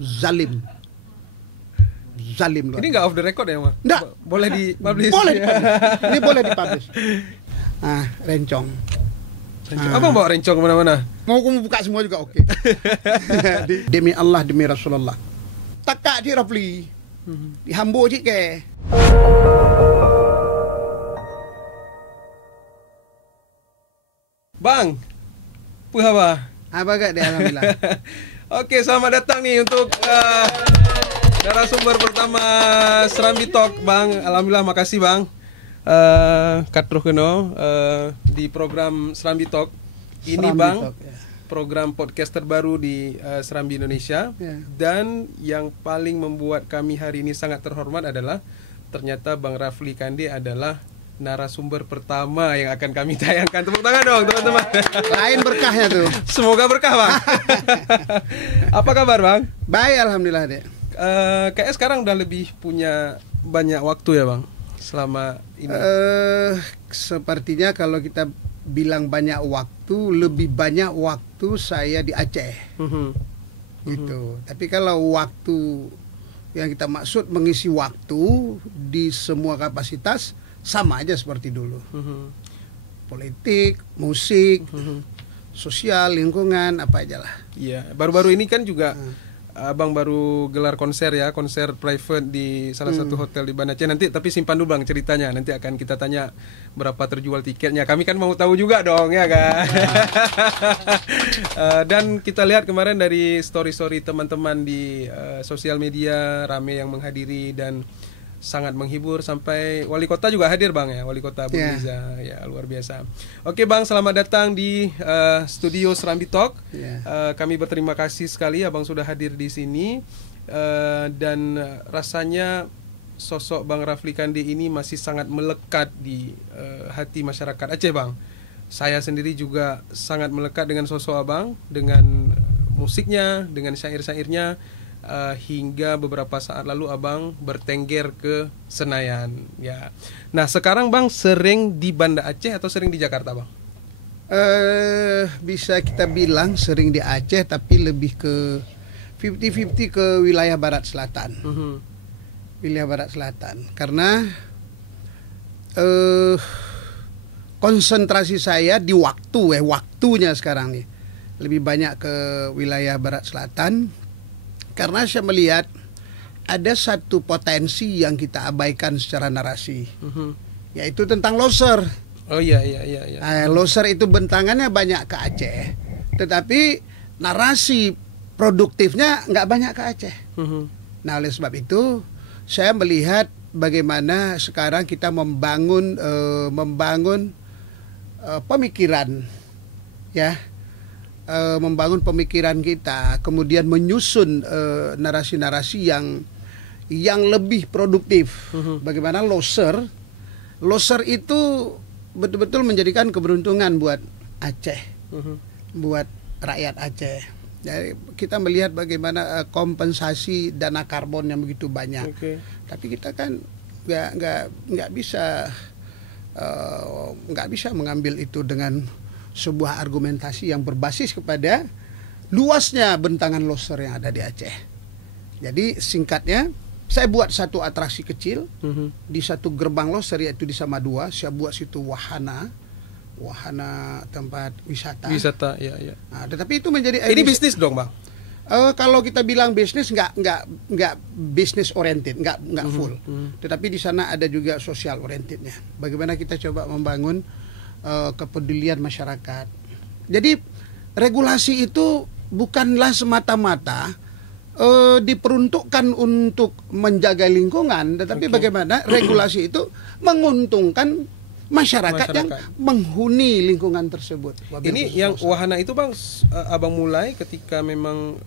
zalim. Zalim luar. Ini nggak off the record ya, Bang? Nggak. Boleh di-publish? Boleh dipublish. Ini boleh dipublish. Rencong. Abang bawa rencong kemana-mana? Mau aku buka semua juga oke. Demi Allah, demi Rasulullah. Takak di Rafli. Dihambu cik ke. Bang, apa? Apa gak dia alhamdulillah. Oke, selamat datang nih untuk narasumber pertama Serambi Talk, Bang. Alhamdulillah, makasih Bang. Katruh keno di program Serambi Talk. Ini Serambi Bang, Talk, ya. program podcast terbaru di Serambi Indonesia. Ya. Dan yang paling membuat kami hari ini sangat terhormat adalah ternyata Bang Rafli Kande adalah narasumber pertama yang akan kami tayangkan. Tepuk tangan dong teman-teman. Lain berkahnya tuh. Semoga berkah Bang. Apa kabar Bang? Baik alhamdulillah dek. Kayaknya sekarang udah lebih punya banyak waktu ya Bang selama ini. Sepertinya kalau kita bilang banyak waktu, lebih banyak waktu saya di Aceh. Gitu. Tapi kalau waktu yang kita maksud mengisi waktu di semua kapasitas sama aja seperti dulu. Politik, musik, sosial, lingkungan, apa aja lah. Iya, baru-baru ini kan juga Abang baru gelar konser ya, konser private di salah satu hotel di Banda Aceh. Nanti tapi simpan dulu Bang ceritanya. Nanti akan kita tanya berapa terjual tiketnya. Kami kan mau tahu juga dong ya kan. Dan kita lihat kemarin dari story-story teman-teman di sosial media rame yang menghadiri dan sangat menghibur, sampai wali kota juga hadir Bang ya, wali kota Abu Riza ya, luar biasa. Oke Bang, selamat datang di studio Serambi Talk. Kami berterima kasih sekali Abang sudah hadir di sini, dan rasanya sosok Bang Rafli Kande ini masih sangat melekat di hati masyarakat Aceh Bang. Saya sendiri juga sangat melekat dengan sosok Abang, dengan musiknya, dengan syair-syairnya. Hingga beberapa saat lalu Abang bertengger ke Senayan ya. Nah sekarang Bang sering di Banda Aceh atau sering di Jakarta Bang? Bisa kita bilang sering di Aceh, tapi lebih ke 50-50 ke wilayah Barat Selatan. Wilayah Barat Selatan. Karena konsentrasi saya di waktunya sekarang nih lebih banyak ke wilayah Barat Selatan. Karena saya melihat ada satu potensi yang kita abaikan secara narasi, yaitu tentang loser. Oh iya. Loser itu bentangannya banyak ke Aceh, tetapi narasi produktifnya nggak banyak ke Aceh. Nah oleh sebab itu saya melihat bagaimana sekarang kita membangun pemikiran, ya. Membangun pemikiran kita, kemudian menyusun narasi-narasi yang lebih produktif. Bagaimana loser itu betul-betul menjadikan keberuntungan buat Aceh, buat rakyat Aceh. Jadi kita melihat bagaimana kompensasi dana karbon yang begitu banyak. Tapi kita kan nggak bisa mengambil itu dengan sebuah argumentasi yang berbasis kepada luasnya bentangan loser yang ada di Aceh. Jadi singkatnya, saya buat satu atraksi kecil di satu gerbang loser, yaitu di Samadua. Saya buat situ wahana tempat wisata. Ya. Nah, tetapi itu menjadi ini bisnis dong Bang. Kalau kita bilang bisnis nggak bisnis oriented, nggak full. Tetapi di sana ada juga sosial orientednya. Bagaimana kita coba membangun kepedulian masyarakat. Jadi regulasi itu bukanlah semata-mata diperuntukkan untuk menjaga lingkungan, tetapi bagaimana regulasi itu menguntungkan masyarakat yang menghuni lingkungan tersebut. Ini yang wahana itu Bang, Abang mulai ketika memang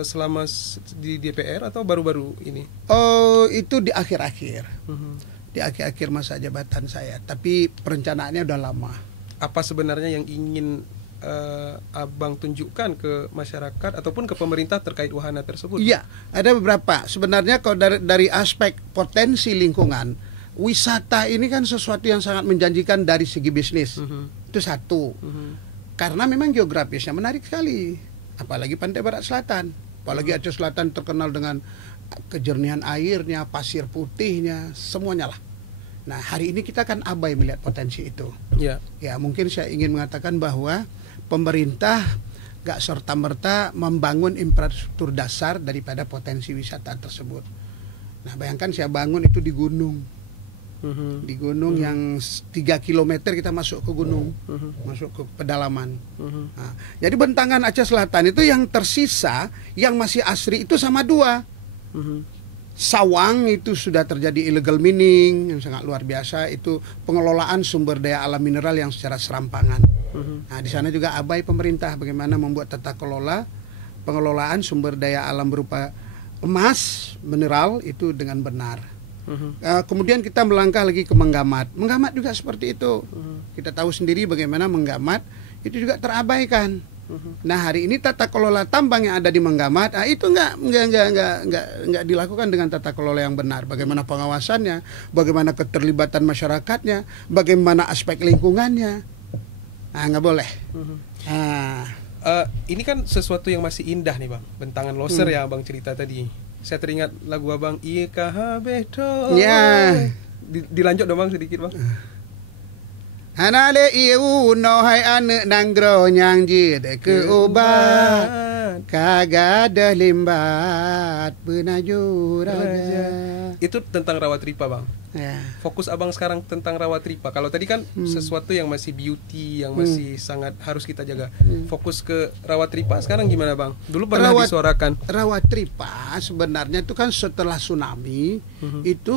selama di DPR atau baru-baru ini? Itu di akhir-akhir. Di akhir-akhir masa jabatan saya, tapi perencanaannya udah lama. Apa sebenarnya yang ingin Abang tunjukkan ke masyarakat ataupun ke pemerintah terkait wahana tersebut? Iya, ada beberapa. Sebenarnya kalau dari aspek potensi lingkungan, wisata ini kan sesuatu yang sangat menjanjikan dari segi bisnis. Itu satu. Karena memang geografisnya menarik sekali, apalagi pantai Barat Selatan. Apalagi Aceh Selatan terkenal dengan kejernihan airnya, pasir putihnya, semuanya lah. Nah, hari ini kita kan abai melihat potensi itu. Ya. Ya, mungkin saya ingin mengatakan bahwa pemerintah gak serta-merta membangun infrastruktur dasar daripada potensi wisata tersebut. Nah, bayangkan saya bangun itu di gunung. Di gunung yang 3 kilometer kita masuk ke gunung, masuk ke pedalaman. Nah, jadi bentangan Aceh Selatan itu yang tersisa, yang masih asri itu sama 2. Sawang itu sudah terjadi illegal mining yang sangat luar biasa, itu pengelolaan sumber daya alam mineral yang secara serampangan. Nah, di sana juga abai pemerintah bagaimana membuat tata kelola pengelolaan sumber daya alam berupa emas, mineral itu dengan benar. Kemudian kita melangkah lagi ke Menggamat. Menggamat juga seperti itu. Kita tahu sendiri bagaimana Menggamat itu juga terabaikan. Nah, hari ini tata kelola tambang yang ada di Menggamat, itu nggak dilakukan dengan tata kelola yang benar. Bagaimana pengawasannya, bagaimana keterlibatan masyarakatnya, bagaimana aspek lingkungannya. Nah, nggak boleh. Ini kan sesuatu yang masih indah nih bang, bentangan loser yang abang cerita tadi. Saya teringat lagu abang IKH Bedo. Ya. Dilanjut dong bang sedikit bang. Hanale iu no hai ane nanggro nyang jide ke obat kagada limbat penajuraja. Itu tentang Rawatripa bang. Ya. Fokus abang sekarang tentang Rawatripa. Kalau tadi kan sesuatu yang masih beauty, yang masih sangat harus kita jaga. Fokus ke Rawatripa sekarang gimana bang? Dulu pernah disuarakan. Rawatripa sebenarnya itu kan setelah tsunami itu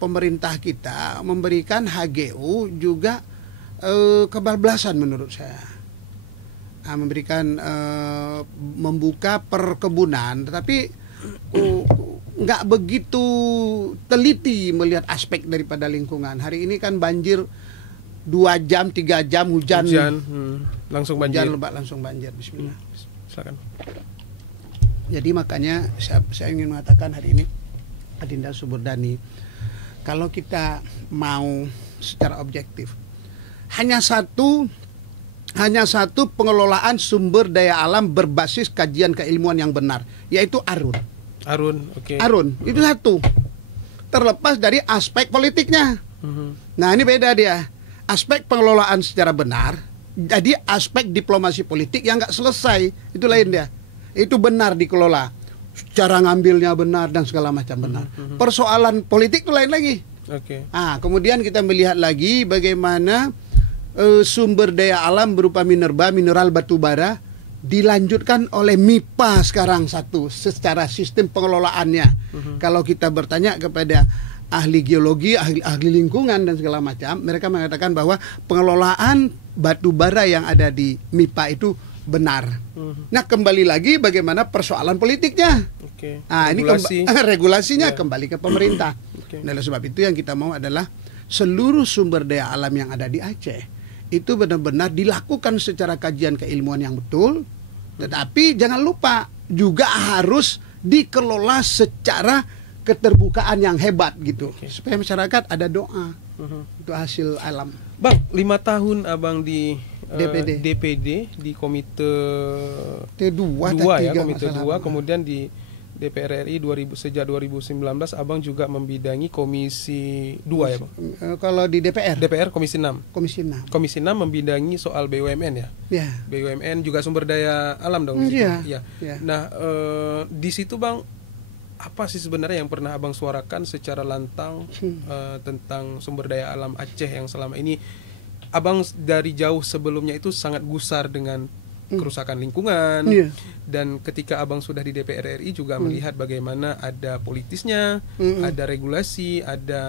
pemerintah kita memberikan HGU juga kebablasan menurut saya. Nah, memberikan membuka perkebunan, tetapi nggak begitu teliti melihat aspek daripada lingkungan. Hari ini kan banjir 2 jam, 3 jam hujan langsung banjir. Hujan lebat langsung banjir. Bismillah. Silakan. Jadi makanya saya ingin mengatakan hari ini, Adinda Suburdani, kalau kita mau secara objektif, hanya satu pengelolaan sumber daya alam berbasis kajian keilmuan yang benar, yaitu Arun. Oke. Arun itu satu. Terlepas dari aspek politiknya. Nah, ini beda dia. Aspek pengelolaan secara benar, jadi aspek diplomasi politik yang nggak selesai, itu lain dia. Itu benar dikelola, cara ngambilnya benar dan segala macam benar. Persoalan politik itu lain lagi. Oke. Kemudian kita melihat lagi bagaimana sumber daya alam berupa mineral batu bara dilanjutkan oleh MIPA sekarang satu secara sistem pengelolaannya. Kalau kita bertanya kepada ahli geologi, ahli lingkungan dan segala macam, mereka mengatakan bahwa pengelolaan batu bara yang ada di MIPA itu benar. Nah, kembali lagi bagaimana persoalan politiknya. Regulasi. Ini regulasinya kembali ke pemerintah. Nah, oleh sebab itu yang kita mau adalah seluruh sumber daya alam yang ada di Aceh itu benar-benar dilakukan secara kajian keilmuan yang betul, tetapi jangan lupa juga harus dikelola secara keterbukaan yang hebat gitu, supaya masyarakat ada doa. Itu hasil alam. Bang, 5 tahun abang di DPD di komite T2 ya, komite 2, kemudian di DPR RI sejak 2019 abang juga membidangi komisi 2 ya bang? Kalau di DPR komisi 6. Komisi 6 membidangi soal BUMN ya? Ya. BUMN juga sumber daya alam dong. Iya. Nah, di situ bang, apa sih sebenarnya yang pernah abang suarakan secara lantang tentang sumber daya alam Aceh yang selama ini abang dari jauh sebelumnya itu sangat gusar dengan kerusakan lingkungan, dan ketika abang sudah di DPR RI juga melihat bagaimana ada politisnya, ada regulasi, ada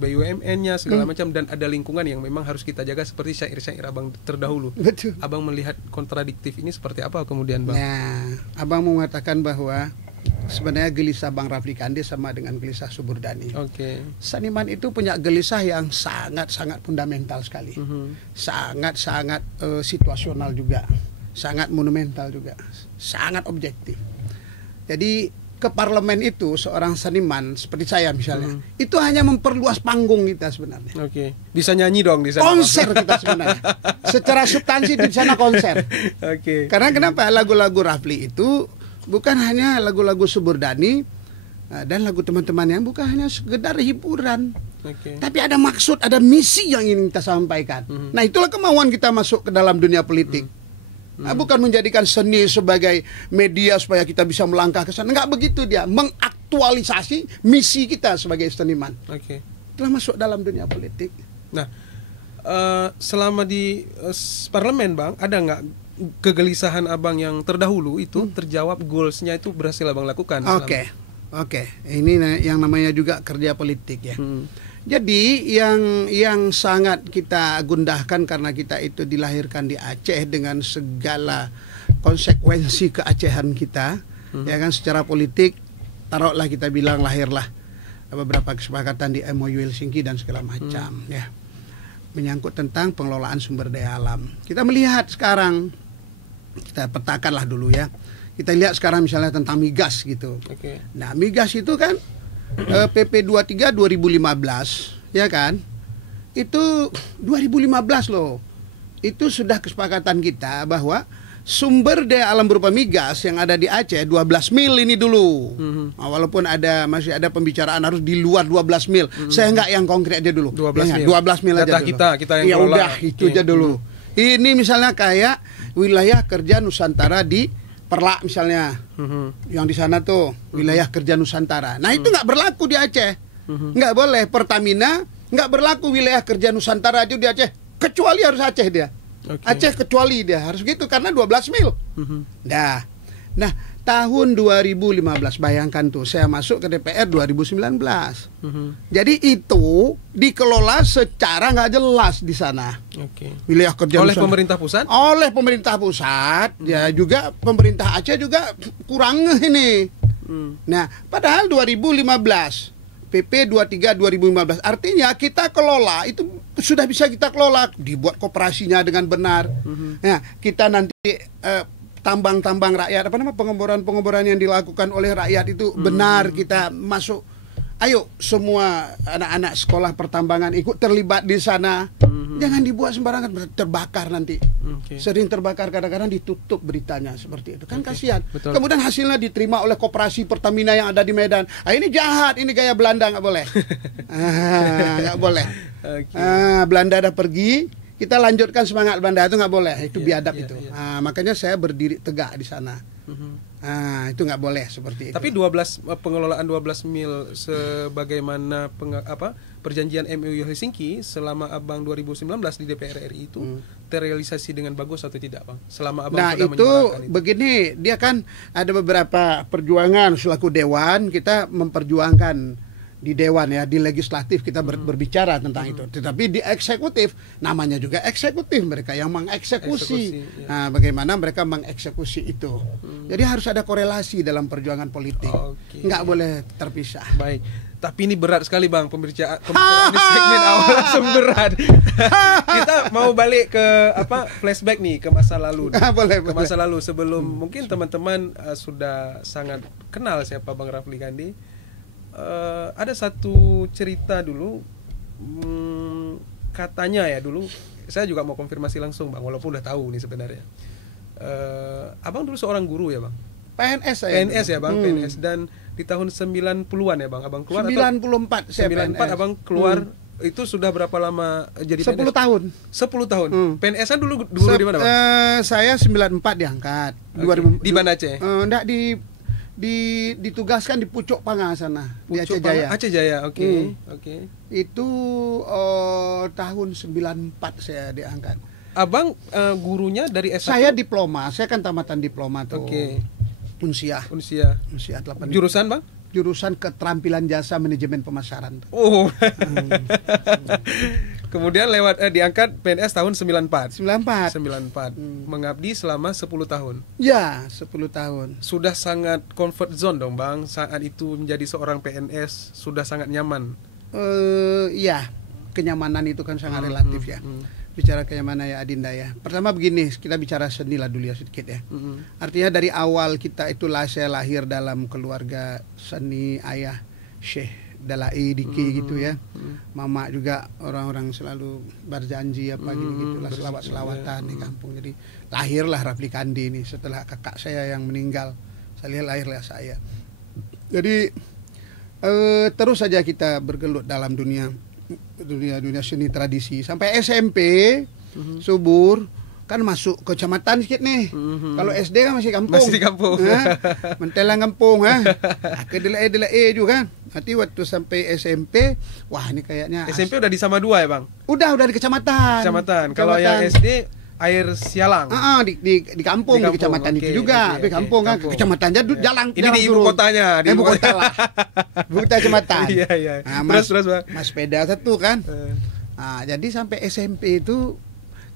BUMN-nya segala macam, dan ada lingkungan yang memang harus kita jaga seperti syair-syair abang terdahulu. Betul. Abang melihat kontradiktif ini seperti apa kemudian bang? Nah, abang mengatakan bahwa sebenarnya gelisah Bang Rafli Kande sama dengan gelisah Suburdani. Seniman itu punya gelisah yang sangat-sangat fundamental sekali, sangat-sangat situasional juga, sangat monumental juga, sangat objektif. Jadi ke parlemen itu seorang seniman seperti saya misalnya, itu hanya memperluas panggung kita sebenarnya. Bisa nyanyi dong di sana. Konser kita sebenarnya. Secara substansi di sana konser. Karena kenapa lagu-lagu Rafli itu bukan hanya lagu-lagu Suburdani dan lagu teman-teman yang bukan hanya sekedar hiburan. Tapi ada maksud, ada misi yang ingin kita sampaikan. Nah, itulah kemauan kita masuk ke dalam dunia politik. Nah, bukan menjadikan seni sebagai media supaya kita bisa melangkah ke sana. Enggak begitu dia. Mengaktualisasi misi kita sebagai seniman. Telah masuk dalam dunia politik. Nah, selama di parlemen, Bang, ada nggak kegelisahan Abang yang terdahulu itu terjawab, goalsnya itu berhasil Abang lakukan? Oke. Ini yang namanya juga kerja politik ya. Jadi yang sangat kita gundahkan karena kita itu dilahirkan di Aceh dengan segala konsekuensi keacehan kita, ya kan, secara politik, taruhlah kita bilang lahirlah beberapa kesepakatan di MOU Helsinki dan segala macam, ya, menyangkut tentang pengelolaan sumber daya alam. Kita melihat sekarang, kita petakanlah dulu ya. Kita lihat sekarang misalnya tentang migas gitu. Nah, migas itu kan PP 23 2015, ya kan? Itu 2015 loh. Itu sudah kesepakatan kita bahwa sumber daya alam berupa migas yang ada di Aceh 12 mil ini dulu. Nah, walaupun masih ada pembicaraan harus di luar 12 mil. Saya enggak yang konkret aja dulu. 12 mil aja dulu. Kita yang ya kelola. Udah, itu aja dulu. Ini misalnya kayak wilayah kerja Nusantara di Perlak misalnya, yang di sana tuh wilayah kerja Nusantara. Nah, itu nggak berlaku di Aceh, nggak boleh. Pertamina nggak berlaku wilayah kerja Nusantara itu di Aceh, kecuali harus Aceh dia. Aceh kecuali dia harus gitu karena 12 mil. Nah, tahun 2015 bayangkan tuh saya masuk ke DPR 2019. Jadi itu dikelola secara nggak jelas di sana. Wilayah kerja oleh pemerintah pusat? Oleh pemerintah pusat, ya juga pemerintah Aceh juga kurang ini. Nah, padahal 2015 PP 23 2015 artinya kita kelola itu sudah bisa kita kelola, dibuat koperasinya dengan benar. Nah, kita nanti tambang-tambang rakyat, pengeboran yang dilakukan oleh rakyat itu benar, kita masuk. Ayo semua anak-anak sekolah pertambangan ikut terlibat di sana. Jangan dibuat sembarangan, terbakar nanti. Sering terbakar, kadang-kadang ditutup beritanya seperti itu. Kan kasihan. Kemudian hasilnya diterima oleh koperasi Pertamina yang ada di Medan. Ini jahat, ini gaya Belanda, nggak boleh. Nggak boleh. Belanda ada pergi, kita lanjutkan semangat Belanda, itu nggak boleh, itu biadab itu. Makanya saya berdiri tegak di sana. Itu nggak boleh seperti itu. Tapi pengelolaan 12 mil sebagaimana perjanjian MOU Helsinki selama Abang 2019 di DPR RI itu terrealisasi dengan bagus atau tidak, Bang? Selama Abang sudah menyuarakan itu. Begini, dia kan ada beberapa perjuangan selaku dewan, kita memperjuangkan di dewan ya, di legislatif kita berbicara tentang itu. Tetapi di eksekutif, namanya juga eksekutif, mereka yang mengeksekusi. Nah, bagaimana mereka mengeksekusi itu. Jadi harus ada korelasi dalam perjuangan politik. Nggak boleh terpisah. Baik. Tapi ini berat sekali, Bang, pembicaraan di segmen awal langsung berat. Kita mau balik ke flashback nih ke masa lalu. Ke masa lalu sebelum mungkin teman-teman sudah sangat kenal siapa Bang Rafli Kandi. Ada satu cerita dulu, katanya ya dulu, saya juga mau konfirmasi langsung, Bang, walaupun udah tahu nih sebenarnya. Abang dulu seorang guru ya, Bang? PNS saya. PNS ya, Bang, PNS. Dan di tahun 90-an ya, Bang, Abang keluar 94 saya 94 PNS. Abang keluar itu sudah berapa lama jadi 10 PNS? tahun. 10 tahun. PNS-an dulu di mana, Bang? Saya 94 diangkat. 2000 di Banda Aceh? Enggak, ditugaskan di Pucuk Panga sana, di Aceh Jaya. Aceh Jaya, oke. Itu tahun 94 saya diangkat. Abang gurunya dari S1? Saya diploma, saya kan tamatan diploma tuh. Unsiah 8. Jurusan, Bang? Jurusan Keterampilan Jasa Manajemen Pemasaran. Kemudian lewat diangkat PNS tahun 94. 94. Mengabdi selama 10 tahun. Ya, 10 tahun. Sudah sangat comfort zone dong, Bang. Saat itu menjadi seorang PNS sudah sangat nyaman. Ya, kenyamanan itu kan sangat relatif ya. Bicara kenyamanan ya, Adinda ya. Pertama begini, kita bicara seni lah dulu ya sedikit ya. Artinya dari awal kita itulah, saya lahir dalam keluarga seni, ayah Syekh Dalai Diki gitu ya. Mama juga orang-orang selalu berjanji gitulah, selawat-selawatan di kampung. Jadi lahirlah Rafli Kandi ini setelah kakak saya yang meninggal Salih lahirlah saya. Jadi terus saja kita bergelut dalam dunia seni tradisi sampai SMP. Subur kan masuk kecamatan sedikit nih. Kalau SD kan masih kampung. Masih di kampung. Mentelang kampung ke delai juga kan. Nanti waktu sampai SMP, wah ini kayaknya SMP udah di Sama Dua ya, Bang? Udah di kecamatan. Kalau yang SD Air Sialang. Di kampung, di kecamatan itu juga. Di kampung kan, kecamatannya jalan. Ini di ibu kotanya. Di ibu kota lah. Ibu kota kecamatan. Iya. Terus Bang. Mas sepeda satu kan. Nah, jadi sampai SMP itu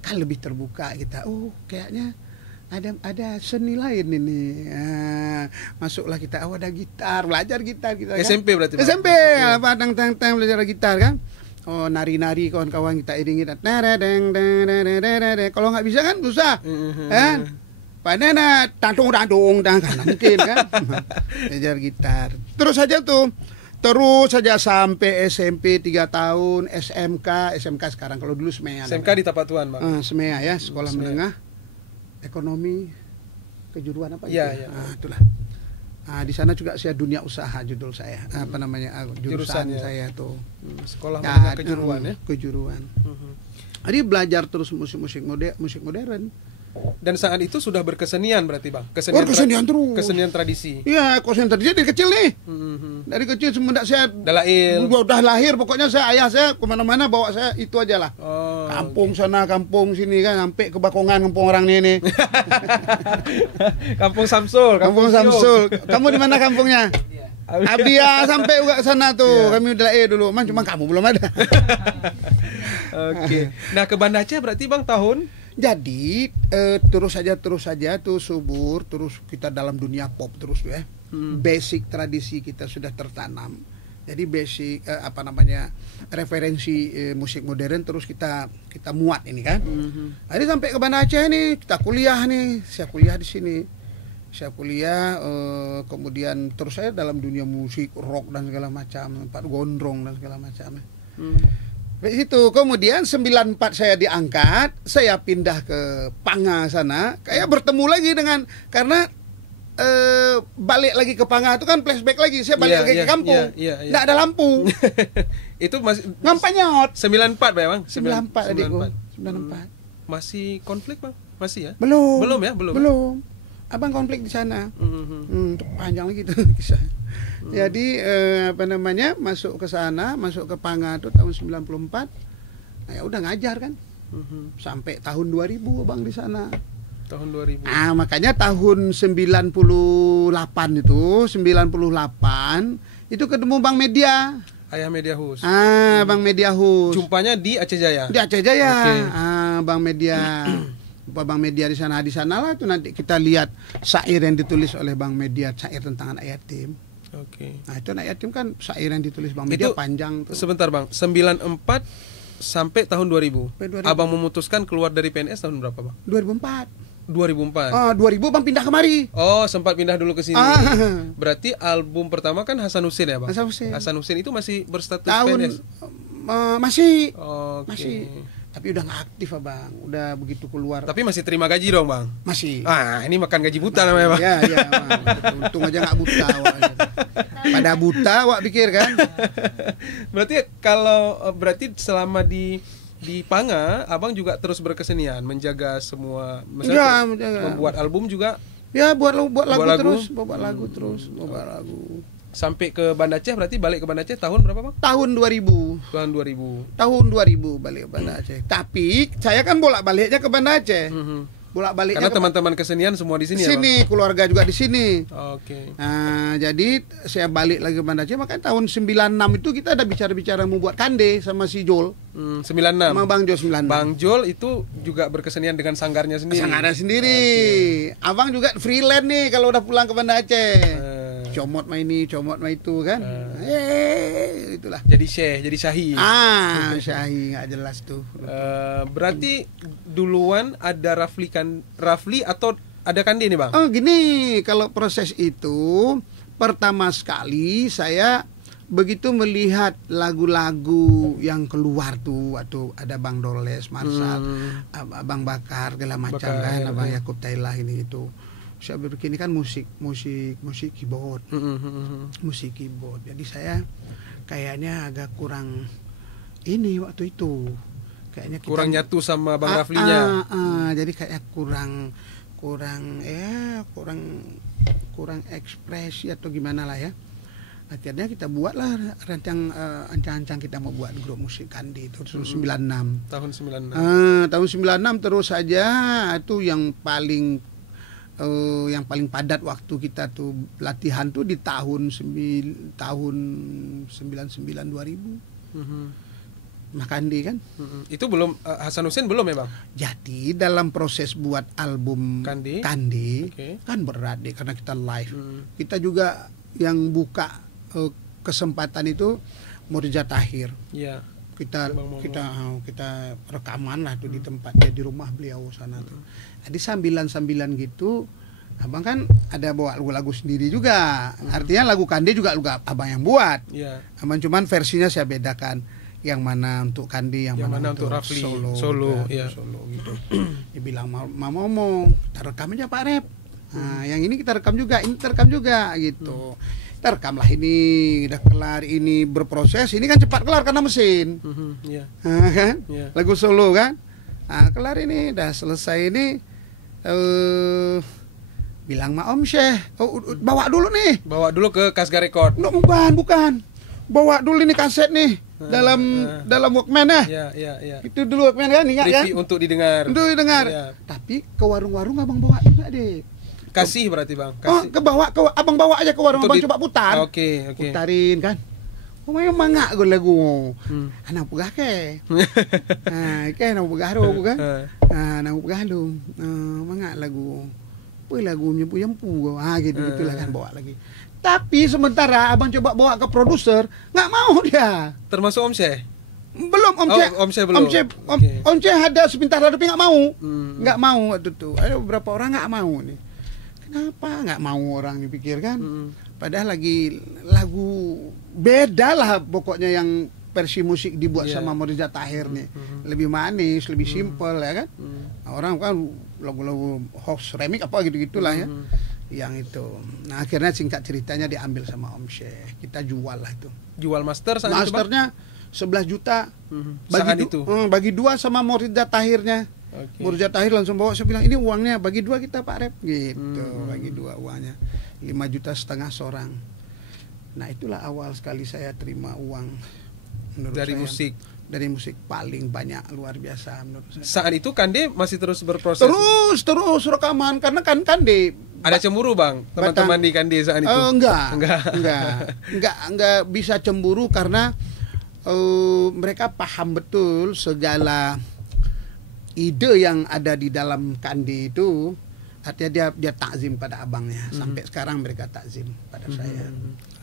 kan lebih terbuka kita. Oh, kayaknya ada seni lain ini. Masuklah kita, ada gitar, belajar gitar kita kan. SMP berarti, Bang? SMP, tang belajar gitar kan. Oh, nari-nari kawan-kawan kita iringi. Kalau nggak bisa kan susah. Kan? Padahal tantung kan mungkin kan. Belajar gitar. Terus saja sampai SMP 3 tahun, SMK sekarang, kalau dulu SMEA. SMK di Tapatuan, Bang. SMEA ya, sekolah menengah ekonomi kejuruan apa gitu. Iya. Itulah. Di sana juga saya dunia usaha judul saya. Jurusan saya tuh. Sekolah menengah kejuruan ya. Kejuruan. Jadi belajar terus musik modern. Dan saat itu sudah berkesenian berarti, Bang? Kesenian terus. Kesenian tradisi. Iya, kesenian tradisi dari kecil nih. Dari kecil semenjak saya udah lahir, pokoknya ayah saya kemana-mana bawa saya itu aja lah. Kampung sana, kampung sini kan, sampai ke Bakongan, kampung orang ini. Kampung Samsul. Kamu di mana kampungnya? Abdia sampai juga sana tuh. Kami udah dulu, cuma kamu belum ada. Oke. Nah, ke Banda Aceh berarti, Bang, tahun? Jadi terus saja tuh subur, terus kita dalam dunia pop terus ya. Basic tradisi kita sudah tertanam. Jadi basic referensi musik modern terus kita muat ini kan. Jadi sampai ke Banda Aceh nih, kita kuliah nih. Saya kuliah di sini. Kemudian terus saya dalam dunia musik rock dan segala macam, Pak Gondrong dan segala macam. Itu kemudian 94 saya diangkat, saya pindah ke Panga sana, kayak bertemu lagi karena balik lagi ke Panga itu kan flashback lagi, saya balik lagi ke kampung, nggak ada lampu. Itu masih ngampanyot 94 ya, Bang? 94 adikku, 94. Masih konflik, Bang? Masih ya? Belum. Abang konflik di sana. Panjang lagi tuh kisah. Jadi masuk ke sana, masuk ke Panga tuh tahun 94. Nah, ya udah ngajar kan. Sampai tahun 2000 Bang di sana. Tahun 2000. Makanya tahun 98 itu ketemu Bang Media. Ayah Media Hus. Bang Media Hus. Jumpanya di Aceh Jaya. Di Aceh Jaya. Okay. Bang Media. Bang Media di sanalah itu nanti kita lihat syair yang ditulis oleh Bang Media, syair tentang anak yatim. Oke. Nah, itu anak yatim kan syair yang ditulis Bang Media itu, panjang tuh. Sebentar, Bang. 94 sampai tahun 2000. Abang memutuskan keluar dari PNS tahun berapa, Bang? 2004. 2004. 2000 Bang pindah kemari. Oh, sempat pindah dulu ke sini. Berarti album pertama kan Hasan Hussein ya, Bang? Hasan Hussein itu masih berstatus PNS? Masih. Okay. Masih. Tapi udah nggak aktif Abang, udah begitu keluar. Tapi masih terima gaji dong Bang? Masih. Ini makan gaji buta namanya Bang. Iya Bang. Untung aja nggak buta Wak. Pada buta Wak pikir kan. Berarti selama di Panga, Abang juga terus berkesenian, menjaga semua, membuat album juga. Ya buat lagu terus. Sampai ke Banda Aceh, berarti balik ke Banda Aceh tahun berapa Bang? Tahun 2000. Tahun 2000 balik ke Banda Aceh. Tapi saya kan bolak-baliknya ke Banda Aceh. Bolak-baliknya karena teman-teman kesenian semua di sini. Sini, keluarga juga di sini. Oke. Nah, jadi saya balik lagi ke Banda Aceh, makanya tahun 96 itu kita ada bicara-bicara membuat kande sama si Jol. 96. Sama Bang Jol 96. Bang Jol itu juga berkesenian dengan sanggarnya sendiri. Sanggarnya sendiri. Okay. Abang juga freelance nih kalau udah pulang ke Banda Aceh. Comot main ini, comot main itu kan. Itulah. Jadi Syahi. Syahi nggak jelas tuh. Berarti duluan ada Rafli atau ada Kande nih Bang? Oh gini, kalau proses itu pertama sekali saya begitu melihat lagu-lagu yang keluar tuh waktu ada Bang Doles, Marsal, Abang Bakar segala macam kan, Abang Yakub Tailah ini itu. saya bikin ini kan musik keyboard. Musik keyboard. Jadi saya kayaknya agak kurang ini waktu itu. Kayaknya kita kurang nyatu sama Bang Raflinya. Jadi kayaknya kurang ekspresi atau gimana lah ya. Akhirnya kita buatlah ancang-ancang kita mau buat grup musik Kandi itu 96. Tahun 96. Tahun 96 terus saja itu yang paling padat waktu kita tuh latihan tuh di tahun 99 2000. Makandi kan. Itu belum Hasan Hussein belum ya Bang? Jadi dalam proses buat album Kandi okay, kan berat deh karena kita live. Kita juga yang buka kesempatan itu Murja Tahir. Iya. Kita rekaman lah tuh di tempatnya di rumah beliau sana tuh. Jadi sambilan gitu. Abang kan ada bawa lagu-lagu sendiri juga. Artinya lagu Kandi juga abang yang buat. Iya. Abang cuman versinya saya bedakan. Yang mana untuk Kandi, yang mana untuk Rafli. Solo Ya. Solo gitu. Dia bilang mau ngomong, kita rekam aja Pak Rep. Nah, yang ini kita rekam juga, ini kita rekam juga gitu. Kita rekam lah ini, udah kelar ini berproses. Ini kan cepat kelar karena mesin. Iya. Kan? Yeah. Lagu solo kan. Nah, kelar ini, udah selesai ini. Bilang sama Om Syekh, bawa dulu nih. Bawa dulu ke Kasga Record. Bukan. Bawa dulu ini kaset nih dalam Walkman ya. Iya. Itu dulu Walkman kan, ingat kan? Untuk didengar. Ya. Tapi ke warung-warung abang bawa juga deh. Kasih berarti Bang. Kasih. Abang bawa aja ke warung, abang coba putar. Oke. Putarin kan. Memang mangak gue lagu. Anak pegah ke. Anak pegah ro kan. Anak pegah lu. Mangak lagu. Lagunya puyempu. Gitu-gitulah kan bawa lagi. Tapi sementara abang coba bawa ke produser, nggak mau dia. Termasuk Om Syekh? Belum Om Syekh. Om Syekh belum. Om Syekh ada sepintas tapi nggak mau. Nggak mau waktu itu. Ada beberapa orang nggak mau nih. Kenapa nggak mau orang dipikir kan? Padahal lagi lagu beda lah pokoknya yang versi musik dibuat sama Murja Tahir nih. Lebih manis, lebih simpel ya kan? Orang kan lagu-lagu hoax remix apa gitu-gitulah ya. Yang itu. Nah, akhirnya singkat ceritanya diambil sama Om Syekh. Kita jual lah itu. Jual master saat Masternya 11 juta. Bagi dua sama Murja Tahirnya. Okay. Murja Tahir langsung bawa, saya bilang ini uangnya bagi dua kita Pak Rep gitu. Bagi dua uangnya 5,5 juta seorang. Nah, itulah awal sekali saya terima uang dari saya, musik. Dari musik paling banyak, luar biasa menurut saya. Saat itu Kandi masih terus berproses. Terus rekaman karena kan Kandi ada cemburu Bang teman-teman di Kandi saat itu? Enggak bisa cemburu karena mereka paham betul segala ide yang ada di dalam Kandi itu. Artinya dia takzim pada abangnya. Sampai sekarang mereka takzim pada saya.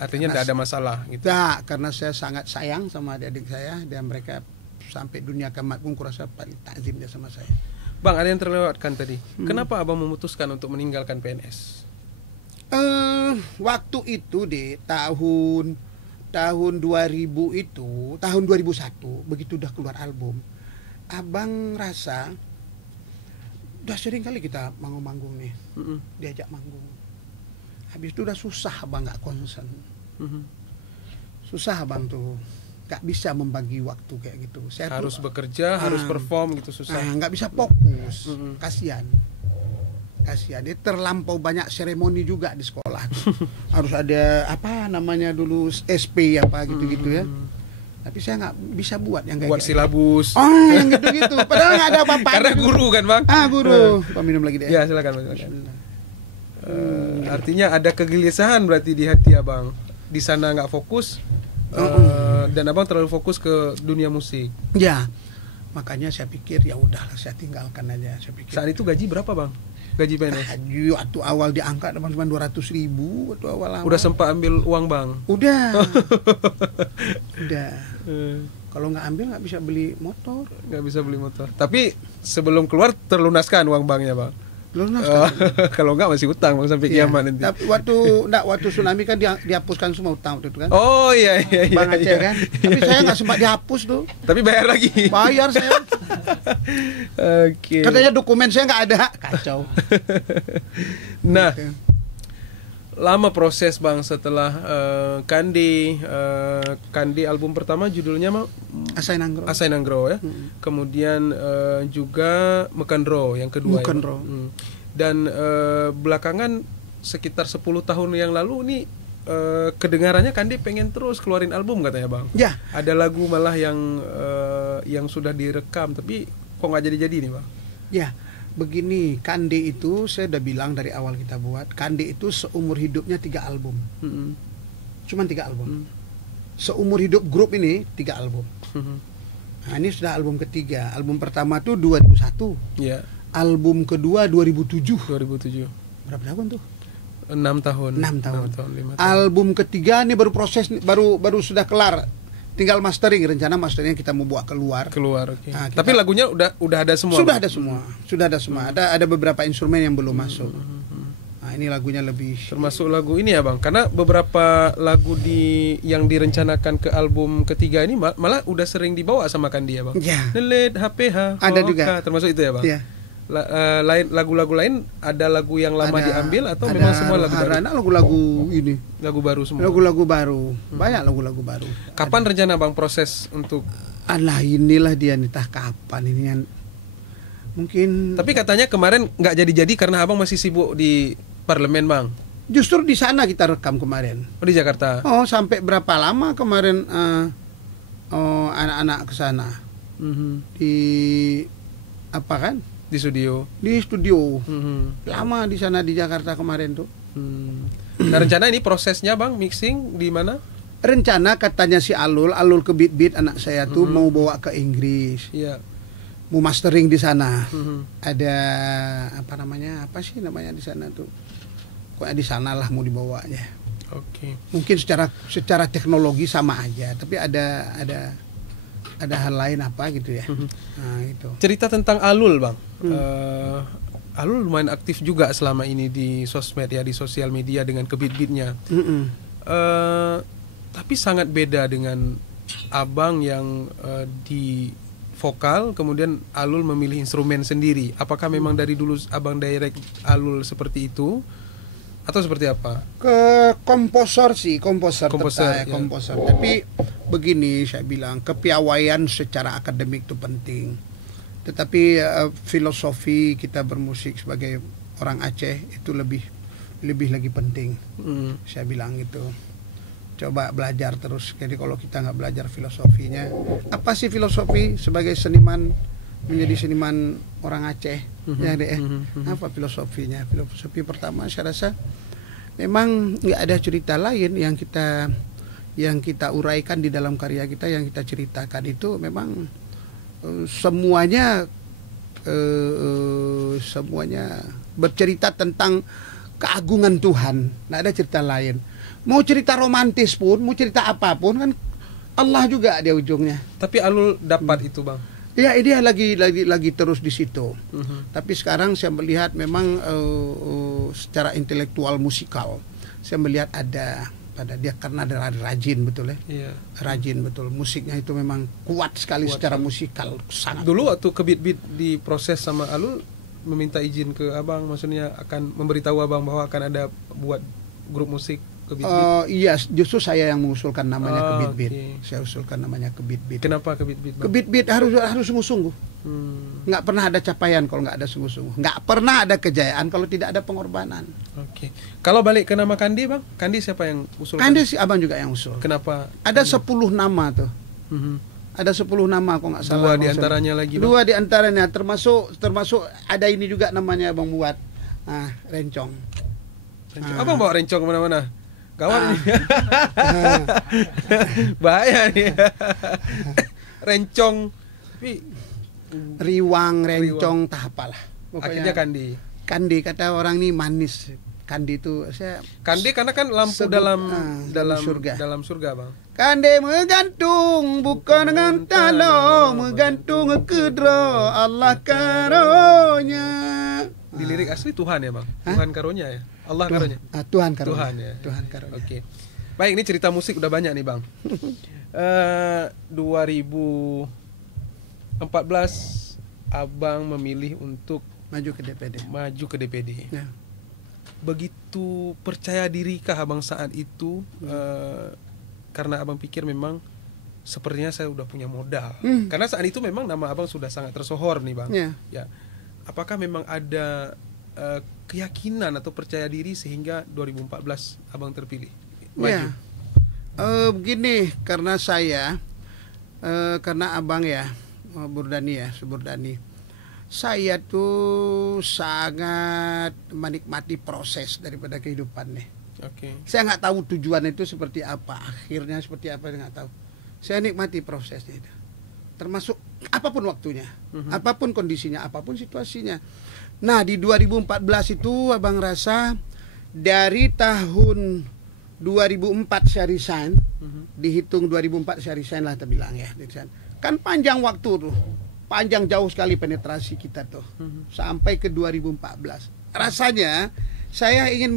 Artinya tidak ada masalah gitu. Tidak, karena saya sangat sayang sama adik-adik saya dan mereka sampai dunia kiamat pun kurasa paling takzim dia sama saya. Bang, ada yang terlewatkan tadi. Kenapa abang memutuskan untuk meninggalkan PNS? Waktu itu deh tahun 2000 itu, tahun 2001 begitu udah keluar album, abang rasa udah sering kali kita manggung nih, diajak manggung. Habis itu udah susah abang nggak konsen, susah abang tuh nggak bisa membagi waktu kayak gitu. Saya harus tuh, bekerja, harus perform gitu susah. Nggak bisa fokus, kasihan. Dia terlampau banyak seremoni juga di sekolah. Harus ada apa namanya dulu SP apa gitu-gitu ya. Tapi saya nggak bisa buat yang kayak buat silabus. Yang gitu-gitu. Padahal nggak ada apa-apa. Karena guru kan Bang. Guru. Pak minum lagi deh. Ya silakan. Artinya ada kegelisahan berarti di hati abang. Di sana nggak fokus. Dan abang terlalu fokus ke dunia musik. Ya. Makanya saya pikir ya udahlah saya tinggalkan aja. Saya pikir. Saat itu gaji berapa Bang? Gaji PNS? Gaji waktu awal diangkat cuma 200.000 waktu awal. Udah sempat ambil uang Bang? Udah. Udah. Kalau nggak ambil nggak bisa beli motor. Nggak bisa beli motor. Tapi sebelum keluar terlunaskan uang banknya Bang? lunas. Oh, kalau enggak masih utang bang sampai Iya. kiamat nanti. Tapi waktu tsunami kan dihapuskan semua utang waktu itu kan. Oh iya iya iya. Bang Aceh iya. kan. Tapi saya nggak sempat dihapus tuh. Tapi bayar lagi. Bayar saya. Oke. Katanya dokumen saya nggak ada. Kacau. Nah, Oke. lama proses bang setelah Kandi album pertama judulnya mah Asai Nanggro. Asai Nanggro ya. Kemudian juga Mekandro yang kedua ya, Bang? Mekandro. Dan belakangan sekitar 10 tahun yang lalu ini kedengarannya Kandi pengen terus keluarin album katanya bang. Ya, Ada lagu malah yang sudah direkam tapi kok nggak jadi-jadi nih bang. ya. Begini, Kandi itu saya udah bilang dari awal kita buat, Kandi itu seumur hidupnya 3 album. Mm-mm. Cuman 3 album. Seumur hidup grup ini 3 album. Mhm. Nah, ini sudah album ketiga. Album pertama tuh 2001. Iya, Album kedua 2007. 2007. Berapa tahun tuh? 6 tahun. 6 tahun. 5 tahun. Album ketiga ini baru proses, baru sudah kelar. Tinggal mastering, rencana masternya kita mau bawa keluar. Oke. Nah, Tapi lagunya udah ada semua. Sudah Bang? ada semua. Sudah ada semua. Ada beberapa instrumen yang belum masuk. Nah, ini lagunya lebih Termasuk lagu ini ya bang, karena beberapa lagu yang direncanakan ke album ketiga ini malah udah sering dibawa sama Kandi ya bang. Ya. Nelet HPH. Ada juga. Termasuk itu ya bang. Iya. Lagu-lagu lain ada lagu yang lama diambil atau ada memang semua lagu baru? Ada lagu-lagu ini. Lagu baru semua. Lagu-lagu baru. Banyak lagu-lagu baru. Kapan rencana bang proses untuk? Alah, inilah dia entah kapan ini yang mungkin. Tapi katanya kemarin nggak jadi-jadi karena abang masih sibuk di parlemen bang. Justru di sana kita rekam kemarin. Oh di Jakarta. Oh, sampai berapa lama kemarin anak-anak ke sana Mhm. di apa kan? Di studio. Di studio. Mhm. Lama di sana di Jakarta kemarin tuh. Nah rencana ini prosesnya bang mixing di mana? Rencana katanya si Alul ke Beat anak saya tuh mau bawa ke Inggris. Iya. Mau mastering di sana. Mhm. Ada apa namanya? Apa sih namanya di sana tuh? Pokoknya di sana lah mau dibawanya. Oke. Mungkin secara teknologi sama aja, tapi ada hal lain apa gitu ya. Nah, itu. Cerita tentang Alul bang. Alul lumayan aktif juga selama ini di sosmed ya, di sosial media dengan ke-beat-beatnya. Tapi sangat beda dengan abang yang di vokal, kemudian Alul memilih instrumen sendiri. Apakah memang dari dulu abang direct Alul seperti itu? Atau seperti apa? Ke komposer sih, komposer. Ya. Komposer. Tapi begini saya bilang, kepiawaian secara akademik itu penting. Tetapi filosofi kita bermusik sebagai orang Aceh itu lebih lagi penting. Saya bilang gitu. Coba belajar terus. Jadi kalau kita nggak belajar filosofinya, apa sih filosofi sebagai seniman, menjadi seniman orang Aceh? Ya deh. Apa filosofinya? Filosofi pertama saya rasa memang nggak ada cerita lain yang kita uraikan di dalam karya kita, yang kita ceritakan itu memang semuanya bercerita tentang keagungan Tuhan. Nggak ada cerita lain. Mau cerita romantis pun, mau cerita apapun kan Allah juga di ujungnya. Tapi Alul dapat itu bang. Ya, dia lagi terus di situ. Tapi sekarang saya melihat memang secara intelektual musikal, saya melihat ada dia karena ada rajin betul ya. Iya. Rajin betul. Musiknya itu memang kuat sekali secara musikal, sangat. Dulu waktu ke-beat diproses sama Alul meminta izin ke abang, maksudnya akan memberitahu abang bahwa akan ada buat grup musik ke-beat. Iya, justru saya yang mengusulkan namanya ke-beat. Okay. Saya usulkan namanya ke-beat. Kenapa ke-beat? Ke-beat harus sungguh-sungguh. Nggak pernah ada capaian kalau nggak ada sungguh-sungguh. Nggak pernah ada kejayaan kalau tidak ada pengorbanan. Oke. Kalau balik ke nama Kandi bang, Kandi siapa yang usulkan? Kandi si abang juga yang usul. Kenapa? Ada 10 nama tuh. Ada 10 nama kok nggak salah. Dua diantaranya lagi bang? Dua diantaranya termasuk ada ini juga namanya abang buat. Rencong. Abang bawa rencong kemana-mana? Gawat ini. Bahaya nih. Rencong. Tapi Riwang, rencong, tak apalah. akhirnya Kandi. Kandi kata orang ini manis. Kandi itu Kandi karena kan lampu dalam surga bang. Kandi menggantung bukan dengan talo, menggantung kedra Allah karunia. Di lirik asli Tuhan ya bang? Tuhan karunia ya? Allah karunia? Tuhan karunia. Tuhan ya? Tuhan karunia. Oke. Baik, ini cerita musik udah banyak nih bang. 2014 abang memilih untuk Maju ke DPD. Ya. Begitu percaya dirikah abang saat itu? Karena abang pikir memang sepertinya saya udah punya modal. Karena saat itu memang nama abang sudah sangat tersohor nih bang. Ya. Apakah memang ada keyakinan atau percaya diri sehingga 2014 abang terpilih maju? Begini, karena karena abang ya, Burdani, saya tuh sangat menikmati proses daripada kehidupan nih. Saya nggak tahu tujuan itu seperti apa, akhirnya seperti apa, nggak tahu. Saya nikmati prosesnya itu, termasuk apapun waktunya, apapun kondisinya, apapun situasinya. Nah, di 2014 itu abang rasa dari tahun 2004 saya resign, dihitung 2004 saya resign lah, kita bilang ya, kan panjang waktu tuh. Panjang jauh sekali penetrasi kita tuh, sampai ke 2014. Rasanya saya ingin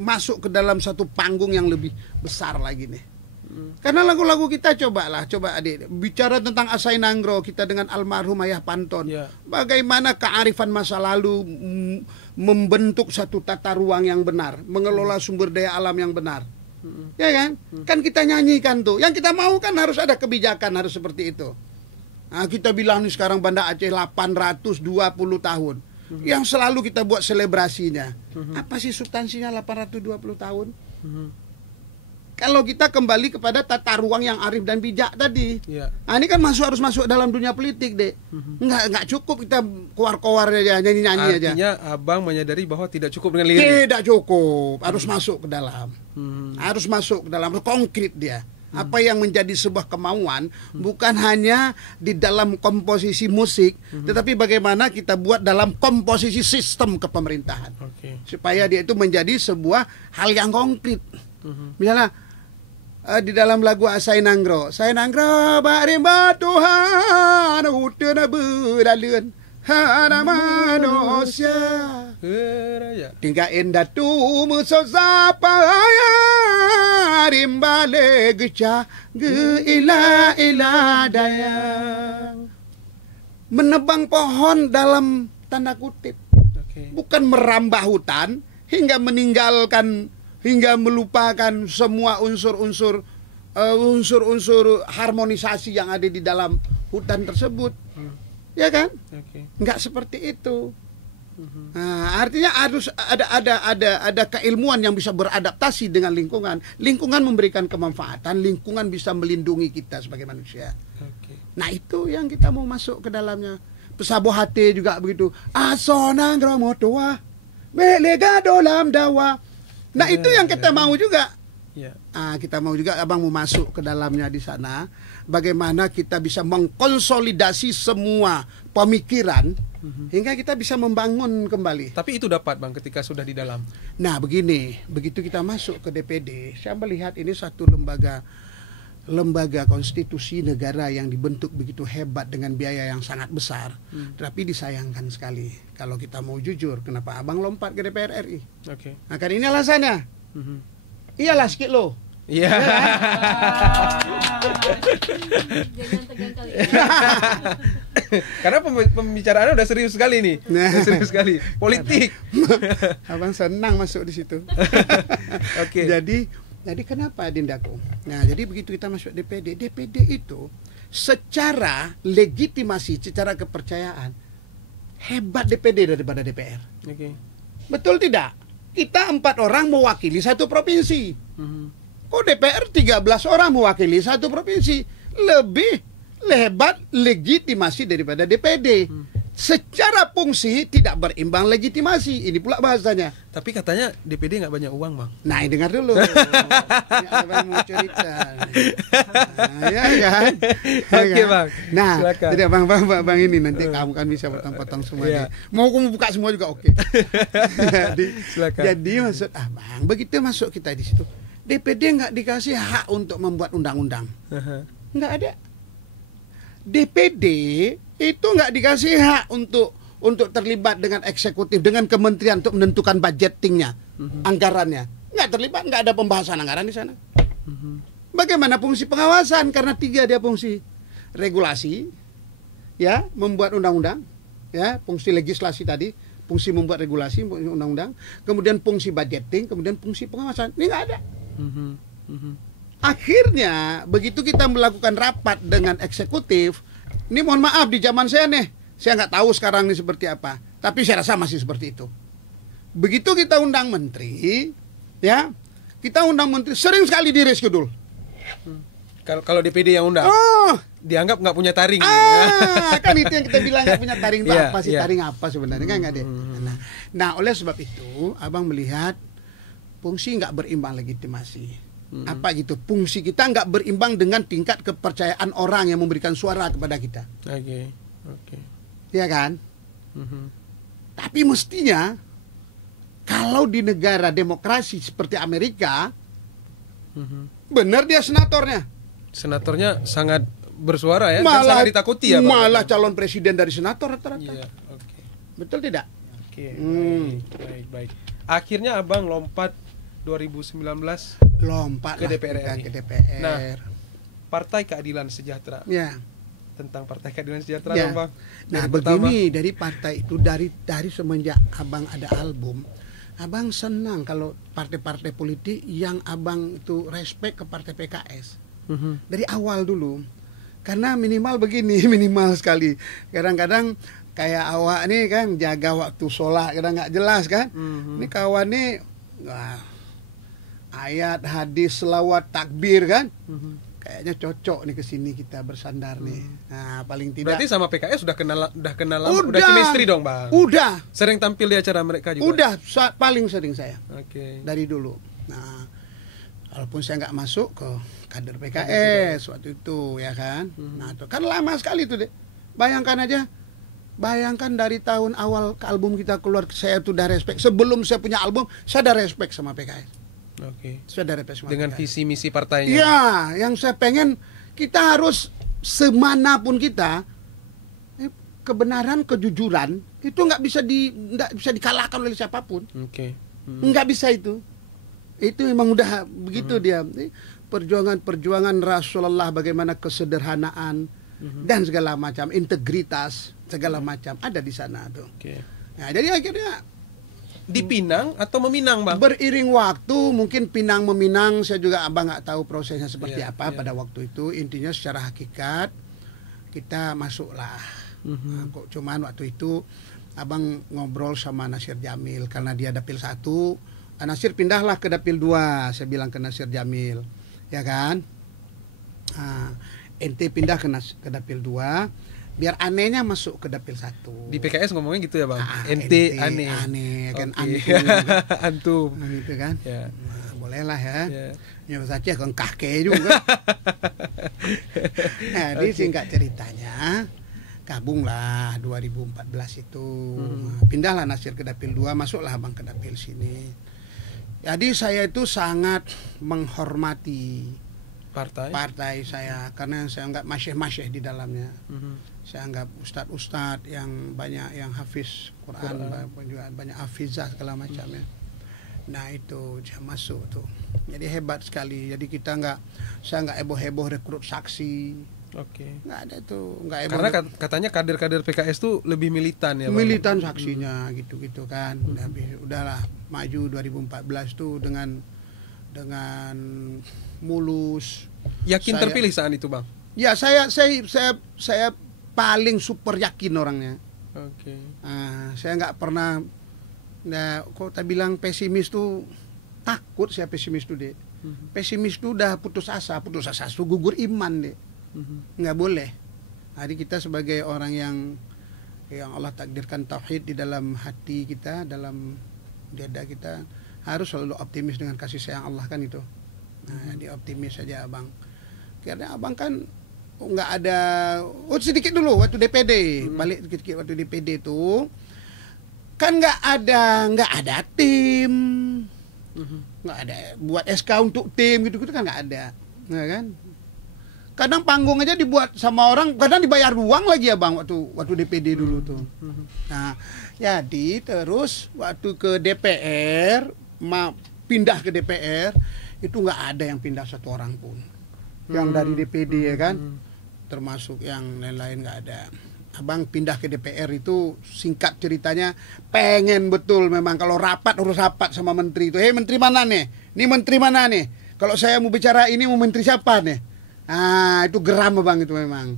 masuk ke dalam satu panggung yang lebih besar lagi nih. Karena lagu-lagu kita coba adik bicara tentang Asai Nanggro kita dengan almarhum Ayah Panton. Bagaimana kearifan masa lalu membentuk satu tata ruang yang benar, mengelola sumber daya alam yang benar. Ya kan? Kan kita nyanyikan tuh. Yang kita mau kan harus ada kebijakan, harus seperti itu. Nah, kita bilang nih sekarang Banda Aceh 820 tahun. Yang selalu kita buat selebrasinya. Apa sih substansinya 820 tahun? Kalau kita kembali kepada tata ruang yang arif dan bijak tadi. Nah, ini kan harus masuk dalam dunia politik, Dek. Nggak cukup kita keluar-keluar aja, nyanyi-nyanyi aja. Artinya abang menyadari bahwa tidak cukup dengan lirik. Tidak cukup, harus masuk ke dalam. Harus masuk ke dalam, konkret dia. Apa yang menjadi sebuah kemauan bukan hanya di dalam komposisi musik, tetapi bagaimana kita buat dalam komposisi sistem kepemerintahan, supaya dia itu menjadi sebuah hal yang konkret. Misalnya di dalam lagu Asai Nanggro, barimba Tuhan utana beralun hana manusia tinggain datu musosapaya rimbale geca geila ila dayang, menebang pohon dalam tanda kutip, bukan merambah hutan hingga meninggalkan, hingga melupakan semua unsur-unsur harmonisasi yang ada di dalam hutan tersebut. Ya kan? Nggak seperti itu. Nah, artinya harus ada keilmuan yang bisa beradaptasi dengan lingkungan. Lingkungan memberikan kemanfaatan, lingkungan bisa melindungi kita sebagai manusia. Nah, itu yang kita mau masuk ke dalamnya. Pesabo hati juga begitu. Asonang gramotoa, melega dolam dawa. Nah, itu yang kita mau juga. Kita mau juga, abang mau masuk ke dalamnya di sana. Bagaimana kita bisa mengkonsolidasi semua pemikiran hingga kita bisa membangun kembali. Tapi itu dapat bang ketika sudah di dalam. Nah, begini, begitu kita masuk ke DPD, saya melihat ini satu lembaga konstitusi negara yang dibentuk begitu hebat dengan biaya yang sangat besar. Tapi disayangkan sekali kalau kita mau jujur, kenapa abang lompat ke DPR RI? Nah, kan ini alasannya. Iyalah sikit lo. Iya. Jangan tegang kali. Karena pembicaraannya udah serius sekali nih. Udah serius sekali. Politik. Abang senang masuk di situ. Jadi kenapa Dindaku? Nah, jadi begitu kita masuk DPD itu secara legitimasi, secara kepercayaan hebat DPD daripada DPR. Betul tidak? Kita 4 orang mewakili satu provinsi. Kok DPR 13 orang mewakili satu provinsi? Lebih hebat legitimasi daripada DPD. Secara fungsi tidak berimbang legitimasi. Ini pula bahasanya. Tapi katanya DPD nggak banyak uang, bang. Nah, dengar dulu. Ini abang mau cerita. Ya kan? Oke, bang. Nah, silakan. jadi bang ini nanti kamu kan bisa potong-potong semuanya. Mau kamu buka semua juga oke. Jadi maksud abang, begitu masuk kita di situ, DPD nggak dikasih hak untuk membuat undang-undang. Nggak ada. DPD itu nggak dikasih hak untuk untuk terlibat dengan eksekutif, dengan kementerian untuk menentukan budgetingnya, anggarannya. Nggak terlibat, nggak ada pembahasan anggaran di sana. Bagaimana fungsi pengawasan? Karena 3 dia fungsi regulasi, ya, membuat undang-undang, ya, fungsi legislasi tadi, fungsi membuat regulasi, undang-undang, kemudian fungsi budgeting, kemudian fungsi pengawasan. Ini nggak ada. Akhirnya begitu kita melakukan rapat dengan eksekutif, ini mohon maaf di zaman saya nih, saya nggak tahu sekarang ini seperti apa, tapi saya rasa masih seperti itu. Begitu kita undang menteri, ya, kita undang menteri sering sekali di reschedule. Kalau DPD yang undang, Oh, dianggap nggak punya taring. kan itu yang kita bilang nggak punya taring. Itu Iya, apa sih iya. taring apa sebenarnya, kan nggak ada. Nah, oleh sebab itu, abang melihat fungsi nggak berimbang legitimasi. Apa gitu? Fungsi kita nggak berimbang dengan tingkat kepercayaan orang yang memberikan suara kepada kita. Oke. Ya kan? Tapi mestinya kalau di negara demokrasi seperti Amerika, benar dia senatornya. Senatornya sangat bersuara ya, dan sangat ditakuti ya, Bang? Malah calon presiden dari senator rata-rata. Iya, oke. Betul tidak? Oke, baik. Akhirnya Abang lompat 2019 Lompat ke lah DPR kita RI. ke DPR. Nah, Partai Keadilan Sejahtera. Ya. Tentang Partai Keadilan Sejahtera Ya. dong, Bang. Nah, Dari begini dari partai itu dari semenjak Abang ada album, Abang senang kalau partai-partai politik yang Abang itu respect ke partai PKS. Dari awal dulu. Karena minimal begini, minimal sekali. Kadang-kadang kayak awak nih kan jaga waktu sholat kadang nggak jelas kan. Ini kawan nih ayat, hadis, selawat, takbir kan. Kayaknya cocok nih ke sini kita bersandar nih. Nah, paling tidak. Berarti sama PKS udah kenal lama, udah chemistry dong, Bang. Udah. Sering tampil di acara mereka juga. Udah, paling sering saya. Oke. Dari dulu. Nah, walaupun saya nggak masuk ke kader PKS waktu itu, ya kan. Nah, itu kan lama sekali tuh, Dek. Bayangkan aja. Bayangkan dari tahun awal ke album kita keluar, saya tuh udah respect. Sebelum saya punya album, saya udah respect sama PKS. Oke. Saya udah respect sama Dengan PKS. visi misi partainya. Iya, yang saya pengen kita harus semanapun kita kebenaran, kejujuran itu nggak bisa dikalahkan oleh siapapun. Oke. Nggak bisa itu. Itu memang udah begitu dia. Perjuangan Rasulullah, bagaimana kesederhanaan dan segala macam, integritas segala macam ada di sana tuh. Oke. Nah, jadi akhirnya Dipinang atau meminang, Bang? beriring waktu mungkin pinang meminang, saya juga abang nggak tahu prosesnya seperti Iya, apa iya. pada waktu itu. Intinya secara hakikat kita masuklah. Nah, kok cuman waktu itu abang ngobrol sama Nasir Jamil karena dia dapil 1, Nasir pindahlah ke dapil 2. Saya bilang ke Nasir Jamil, ya kan? Nah, ente pindah ke dapil 2 biar anehnya masuk ke dapil 1. Di PKS ngomongnya gitu ya, Bang? ente aneh. aneh kan, Oke. antum. Antum. Nah, gitu kan. Ya. Nah, bolehlah ya. Ya. Ya saja kan kakek juga. Nah, jadi singkat ceritanya gabunglah 2014 itu. Nah, pindahlah Nasir ke dapil 2, masuklah Abang ke dapil sini. Jadi saya itu sangat menghormati partai saya karena saya anggap masyih-masyih di dalamnya. Saya anggap ustadz-ustadz yang banyak yang hafiz Quran. Juga banyak hafizah segala macamnya. Nah, itu saya masuk tuh. Jadi hebat sekali. Jadi saya nggak heboh-heboh rekrut saksi. Oke. Nggak ada tuh, nggak heboh. Karena katanya kader-kader PKS tuh lebih militan ya, Bang? Militan saksinya gitu-gitu kan. Udahlah maju 2014 tuh dengan mulus. Yakin terpilih saat itu, Bang? Ya, saya paling super yakin orangnya. Oke. Saya nggak pernah. Nah, kok tak bilang pesimis tuh, takut saya pesimis tuh, Dek. Pesimis tuh udah putus asa tuh gugur iman, Dek. Nggak boleh. Jadi kita sebagai orang yang Allah takdirkan tauhid di dalam hati kita, dalam dada kita, harus selalu optimis dengan kasih sayang Allah kan itu. Nah, jadi optimis saja Abang. Karena Abang kan nggak ada, sedikit dulu waktu DPD, balik sedikit waktu DPD itu kan nggak ada tim, nggak ada buat SK untuk tim gitu kan nggak ada, nah, kan Kadang panggung aja dibuat sama orang, kadang dibayar uang lagi ya Bang waktu DPD dulu tuh. Nah, jadi terus waktu ke DPR, pindah ke DPR, itu nggak ada yang pindah satu orang pun. Yang dari DPD ya kan, termasuk yang lain-lain nggak ada. Abang pindah ke DPR itu singkat ceritanya pengen betul memang kalau rapat harus rapat sama menteri itu. Menteri mana nih? Ini menteri mana nih? Kalau saya mau bicara ini mau menteri siapa nih? Ah, itu geram Bang itu memang.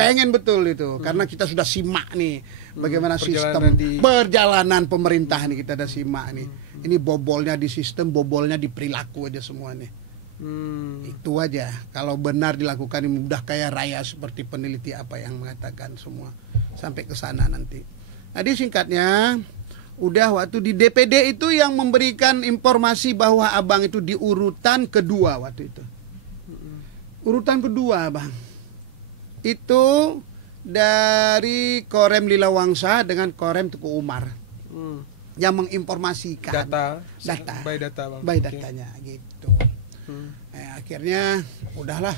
Pengen betul itu karena kita sudah simak nih bagaimana sistem perjalanan pemerintah nih kita ada simak nih. Ini bobolnya di sistem, bobolnya di perilaku aja semua nih. Itu aja. Kalau benar dilakukan ini mudah kaya raya seperti peneliti apa yang mengatakan semua sampai ke sana nanti. Jadi singkatnya, udah waktu di DPD itu yang memberikan informasi bahwa Abang itu di urutan kedua waktu itu. Urutan kedua Bang. Itu dari Korem Lila Wangsa dengan Korem Teguh Umar. Yang menginformasikan data. By data Bang. By datanya gitu. Akhirnya udahlah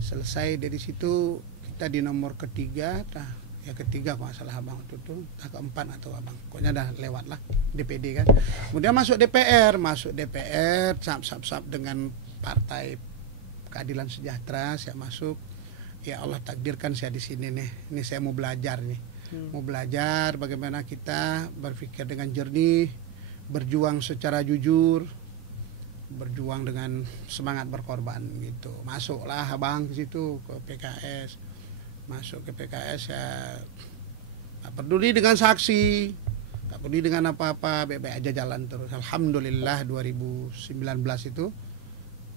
selesai dari situ kita di nomor ketiga, ketiga kalau nggak salah Abang itu keempat atau Abang, pokoknya dah lewat lah DPD kan. Kemudian masuk DPR sap dengan Partai Keadilan Sejahtera, saya masuk. Ya Allah takdirkan saya di sini nih. Ini saya mau belajar nih, mau belajar bagaimana kita berpikir dengan jernih, berjuang secara jujur, berjuang dengan semangat berkorban gitu. Masuklah Abang ke situ ke PKS. Masuk ke PKS ya nggak peduli dengan saksi, nggak peduli dengan apa-apa, baik-baik aja jalan terus. Alhamdulillah 2019 itu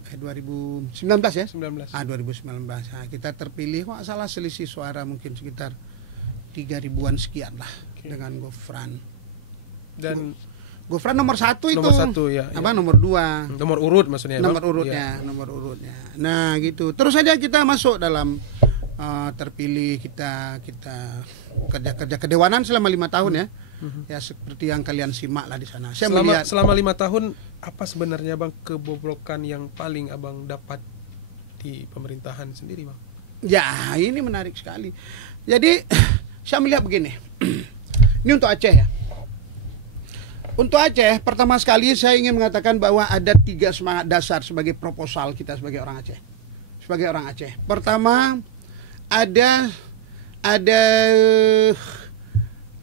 2019 ya? 19. 2019. Nah, kita terpilih kok salah selisih suara mungkin sekitar 3.000-an sekian lah dengan Gofran. Dan Gofran nomor 1 itu. Nomor 1 ya. Apa nomor 2? Nomor urut maksudnya. Nomor urutnya, ya. Nomor urutnya. Nah, gitu. Terus saja kita masuk dalam terpilih kita kerja kedewanan selama 5 tahun ya. Ya seperti yang kalian simak lah di sana. Saya selama 5 tahun apa sebenarnya Bang kebobrokan yang paling Abang dapat di pemerintahan sendiri Bang? Ya, ini menarik sekali. Jadi saya melihat begini. Ini untuk Aceh ya. Untuk Aceh, pertama sekali saya ingin mengatakan bahwa ada 3 semangat dasar sebagai proposal kita sebagai orang Aceh. Sebagai orang Aceh. Pertama, ada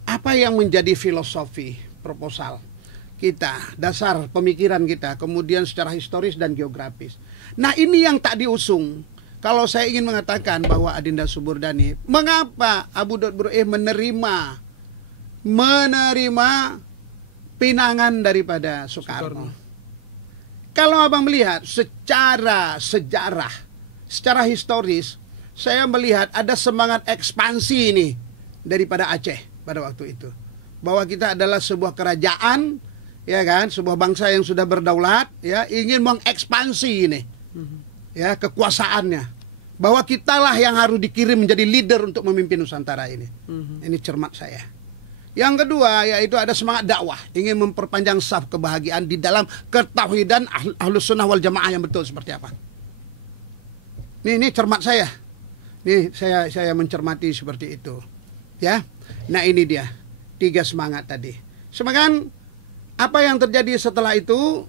apa yang menjadi filosofi proposal kita, dasar pemikiran kita, kemudian secara historis dan geografis. Nah, ini yang tak diusung. Kalau saya ingin mengatakan bahwa Adinda Suburdani, mengapa Abu Daud Buru'eh menerima pinangan daripada Soekarno? Kalau Abang melihat secara sejarah, secara historis, saya melihat ada semangat ekspansi ini daripada Aceh pada waktu itu. Bahwa kita adalah sebuah kerajaan, ya kan, sebuah bangsa yang sudah berdaulat, ya, ingin mengekspansi ini, ya, kekuasaannya. Bahwa kitalah yang harus dikirim menjadi leader untuk memimpin Nusantara ini. Ini cermat saya. Yang kedua, yaitu ada semangat dakwah, ingin memperpanjang saf kebahagiaan di dalam ketauhidan Ahlus Sunnah wal Jamaah yang betul seperti apa. Ini cermat saya. Nih saya mencermati seperti itu. Ya. Nah, ini dia 3 semangat tadi. Semangat apa yang terjadi setelah itu?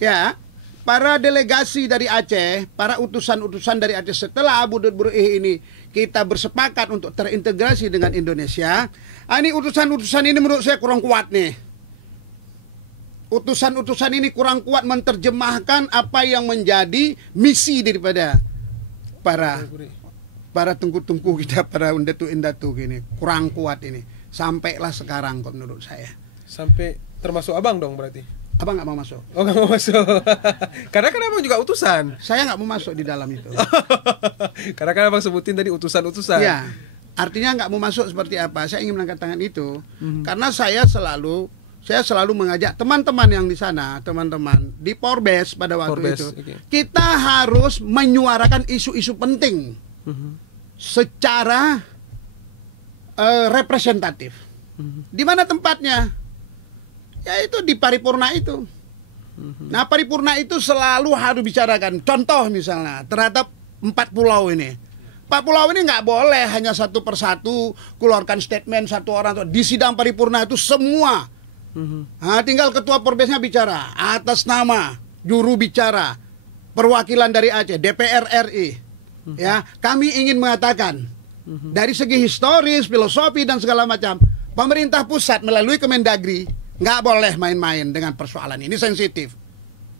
Ya, para delegasi dari Aceh, para utusan-utusan dari Aceh setelah Abu Daud Buru'eh ini kita bersepakat untuk terintegrasi dengan Indonesia. Ini utusan-utusan ini menurut saya kurang kuat nih. Utusan-utusan ini kurang kuat menerjemahkan apa yang menjadi misi daripada para tengku-tengku kita, para undatu-indatu gini. Kurang kuat ini. Sampailah sekarang kok menurut saya. Sampai termasuk Abang dong berarti? Abang nggak mau masuk. Oh, nggak mau masuk. Karena kan Abang juga utusan. Saya nggak mau masuk di dalam itu. Karena kan Abang sebutin tadi utusan-utusan. Ya, artinya nggak mau masuk seperti apa. Saya ingin mengangkat tangan itu. Karena saya selalu mengajak teman-teman yang di sana, teman-teman di Porbes pada waktu itu. Okay. Kita harus menyuarakan isu-isu penting secara representatif. Di mana tempatnya? Yaitu di paripurna itu. Nah, paripurna itu selalu harus bicarakan. Contoh misalnya terhadap 4 pulau ini. 4 pulau ini nggak boleh hanya satu persatu keluarkan statement satu orang. Di sidang paripurna itu semua. Nah, tinggal ketua Porbesnya bicara atas nama juru bicara perwakilan dari Aceh, DPR RI. Ya, kami ingin mengatakan dari segi historis, filosofi dan segala macam, pemerintah pusat melalui Kemendagri nggak boleh main-main dengan persoalan ini, sensitif.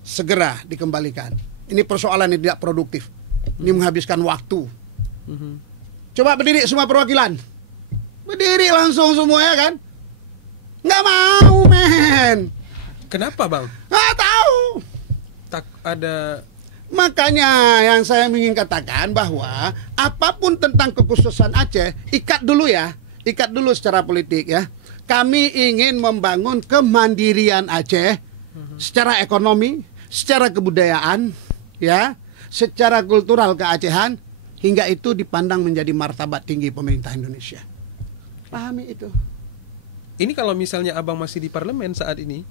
Segera dikembalikan. Ini persoalan yang tidak produktif. Ini menghabiskan waktu. Coba berdiri semua perwakilan. Berdiri langsung semua ya kan? Nggak mau men. Kenapa bang? Nggak tahu. Tak ada. Makanya yang saya ingin katakan bahwa apapun tentang kekhususan Aceh, ikat dulu ya. Ikat dulu secara politik ya. Kami ingin membangun kemandirian Aceh secara ekonomi, secara kebudayaan, ya, secara kultural keacehan, hingga itu dipandang menjadi martabat tinggi pemerintah Indonesia. Pahami itu. Ini kalau misalnya abang masih di parlemen saat ini,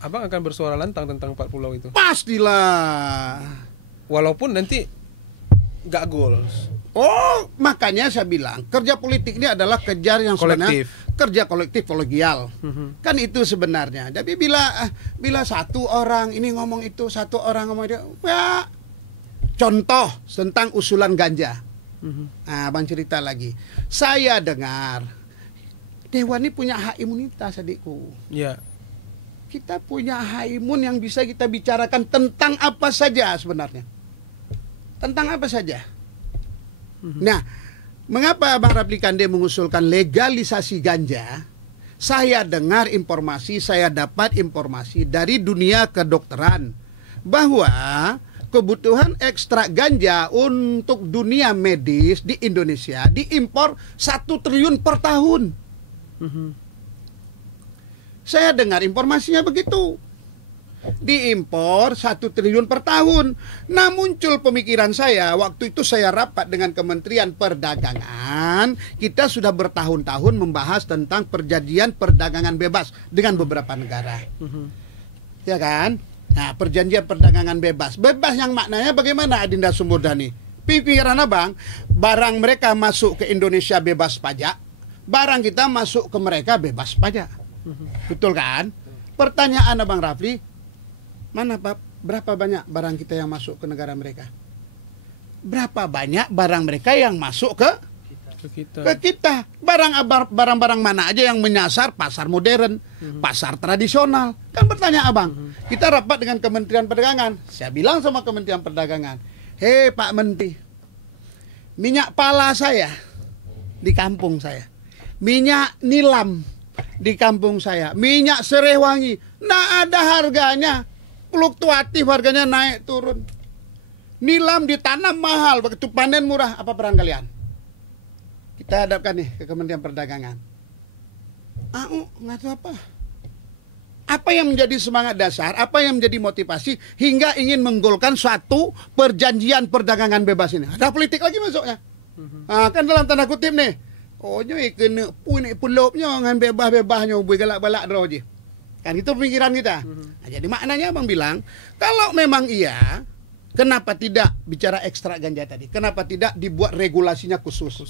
abang akan bersuara lantang tentang 4 pulau itu. Pastilah. Walaupun nanti nggak goals. Oh, makanya saya bilang kerja politik ini adalah kerja yang sebenarnya kerja kolektif kolegial. Kan itu sebenarnya. Tapi bila satu orang ini ngomong itu, satu orang ngomong itu, ya contoh tentang usulan ganja. Nah, Bang cerita lagi. Saya dengar Dewan ini punya hak imunitas, adikku. Ya. Kita punya hak imun yang bisa kita bicarakan tentang apa saja sebenarnya. Tentang apa saja. Nah, mengapa Bang Rapli Kande mengusulkan legalisasi ganja? Saya dengar informasi, saya dapat informasi dari dunia kedokteran bahwa kebutuhan ekstrak ganja untuk dunia medis di Indonesia diimpor 1 triliun per tahun. Saya dengar informasinya begitu. Diimpor 1 triliun per tahun. Nah, muncul pemikiran saya, waktu itu saya rapat dengan Kementerian Perdagangan. Kita sudah bertahun-tahun membahas tentang perjanjian perdagangan bebas dengan beberapa negara. Ya kan? Nah, perjanjian perdagangan bebas. Bebas yang maknanya bagaimana, Adinda Sumurdani? Pikiran abang, barang mereka masuk ke Indonesia bebas pajak, barang kita masuk ke mereka bebas pajak. Betul kan? Pertanyaan Abang Rafli, mana Pak? Berapa banyak barang kita yang masuk ke negara mereka? Berapa banyak barang mereka yang masuk ke kita? Barang-barang mana aja yang menyasar pasar modern, pasar tradisional? Kan bertanya Abang. Kita rapat dengan Kementerian Perdagangan. Saya bilang sama Kementerian Perdagangan, hei Pak Menteri, minyak pala saya di kampung saya, minyak nilam di kampung saya, minyak serai wangi, nggak ada harganya, fluktuatif harganya naik turun. Nilam ditanam mahal, begitu panen murah. Apa peran kalian? Kita hadapkan nih ke Kementerian Perdagangan. Nggak tahu apa. Apa yang menjadi semangat dasar, apa yang menjadi motivasi hingga ingin menggolkan suatu perjanjian perdagangan bebas ini? Ada politik lagi masuknya. Kan dalam tanda kutip nih. Oh, nyoy kena pulopnya dengan bebas-bebasnya buat galak-balak draw je. Kan itu pemikiran kita. Nah, jadi maknanya Abang bilang, kalau memang iya, kenapa tidak bicara ekstrak ganja tadi? Kenapa tidak dibuat regulasinya khusus?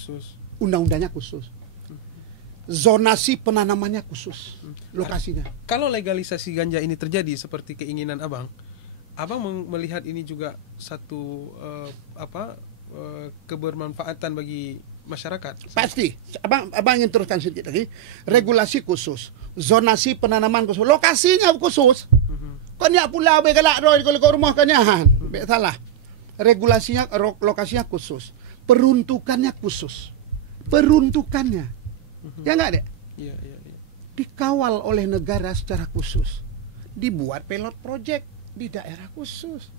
Undang-undangnya khusus. Zonasi penanamannya khusus. Lokasinya. Kalau legalisasi ganja ini terjadi seperti keinginan Abang, Abang melihat ini juga satu kebermanfaatan bagi masyarakat. Pasti. Abang ingin teruskan sedikit lagi. Regulasi khusus, zonasi penanaman khusus, lokasinya khusus. Konyak pula begalak roy kalau rumah kanyahan. Salah. Regulasinya, lokasinya khusus. Peruntukannya khusus. Peruntukannya. Ya enggak, Dek? Iya. Dikawal oleh negara secara khusus. Dibuat pilot project di daerah khusus.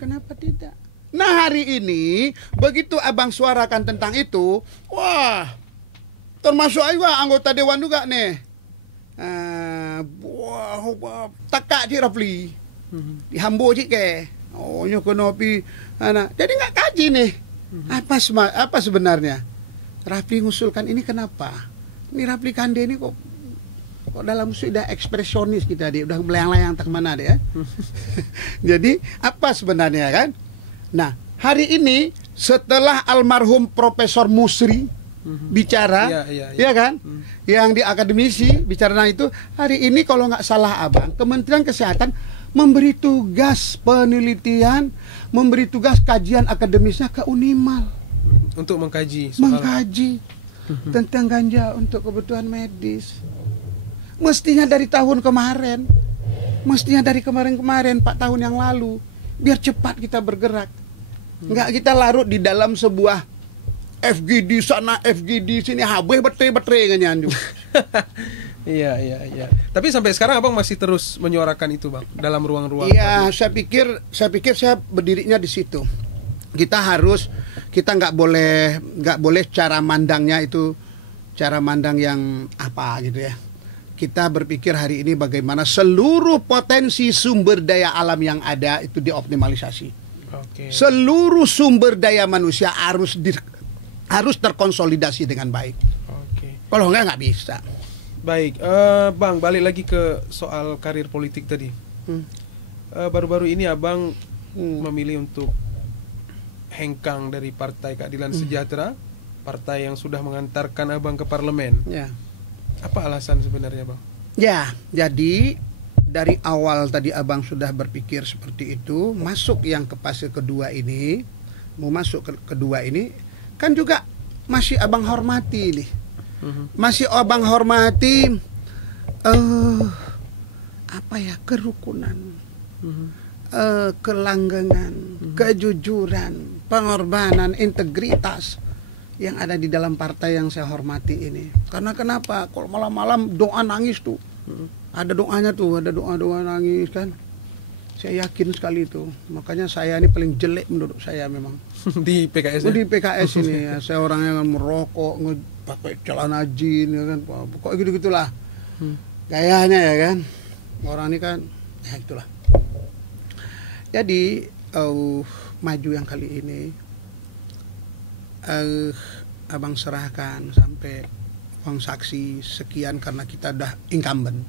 Kenapa tidak? Nah, hari ini begitu Abang suarakan tentang itu, wah, termasuk juga anggota dewan juga nih. Wah, takak Cik Rafli, dihambo Cik ke, oh nyokonopi, jadi nggak kaji nih, apa sebenarnya? Rafli ngusulkan ini kenapa? Ini Rapli Kande ini kok dalam sudah ekspresionis kita dia, udah melayang-layang tak mana deh ya. Jadi apa sebenarnya kan? Nah, hari ini setelah almarhum Profesor Musri bicara, ya kan, yang di akademisi bicara itu, hari ini kalau nggak salah Abang, Kementerian Kesehatan memberi tugas penelitian, memberi tugas kajian akademisnya ke Unimal untuk mengkaji tentang ganja untuk kebutuhan medis. Mestinya dari tahun kemarin, dari kemarin 4 tahun yang lalu, biar cepat kita bergerak. Nggak kita larut di dalam sebuah FGD sana, FGD sini, habis betre-betre nganyan juga. Iya. Tapi sampai sekarang Abang masih terus menyuarakan itu, Bang, dalam ruang-ruang. Iya, saya pikir saya berdirinya di situ. Kita nggak boleh cara mandangnya itu cara mandang yang apa gitu ya. Kita berpikir hari ini bagaimana seluruh potensi sumber daya alam yang ada itu dioptimalisasi. Seluruh sumber daya manusia harus terkonsolidasi dengan baik. Kalau nggak bisa. Baik, Bang, balik lagi ke soal karir politik tadi. Baru-baru ini Abang memilih untuk hengkang dari Partai Keadilan Sejahtera, partai yang sudah mengantarkan Abang ke parlemen. Ya. Apa alasan sebenarnya, Bang? Ya, jadi dari awal tadi Abang sudah berpikir seperti itu, masuk yang ke fase kedua ini, mau masuk ke kedua ini, kan juga masih Abang hormati nih. Masih Abang hormati kerukunan, kelanggengan, kejujuran, pengorbanan, integritas yang ada di dalam partai yang saya hormati ini. Karena kenapa? Kalau malam-malam doa nangis tuh. Ada doanya tuh, ada doa-doa nangis kan. Saya yakin sekali itu. Makanya saya ini paling jelek menurut saya memang. Di PKS ya? Di PKS ini ya. Saya orang yang merokok, pakai celana jin ya kan. Pokoknya gitu-gitulah. Gayanya ya kan. Orang ini kan ya itulah. Jadi maju yang kali ini Abang serahkan sampai uang saksi sekian karena kita udah incumbent.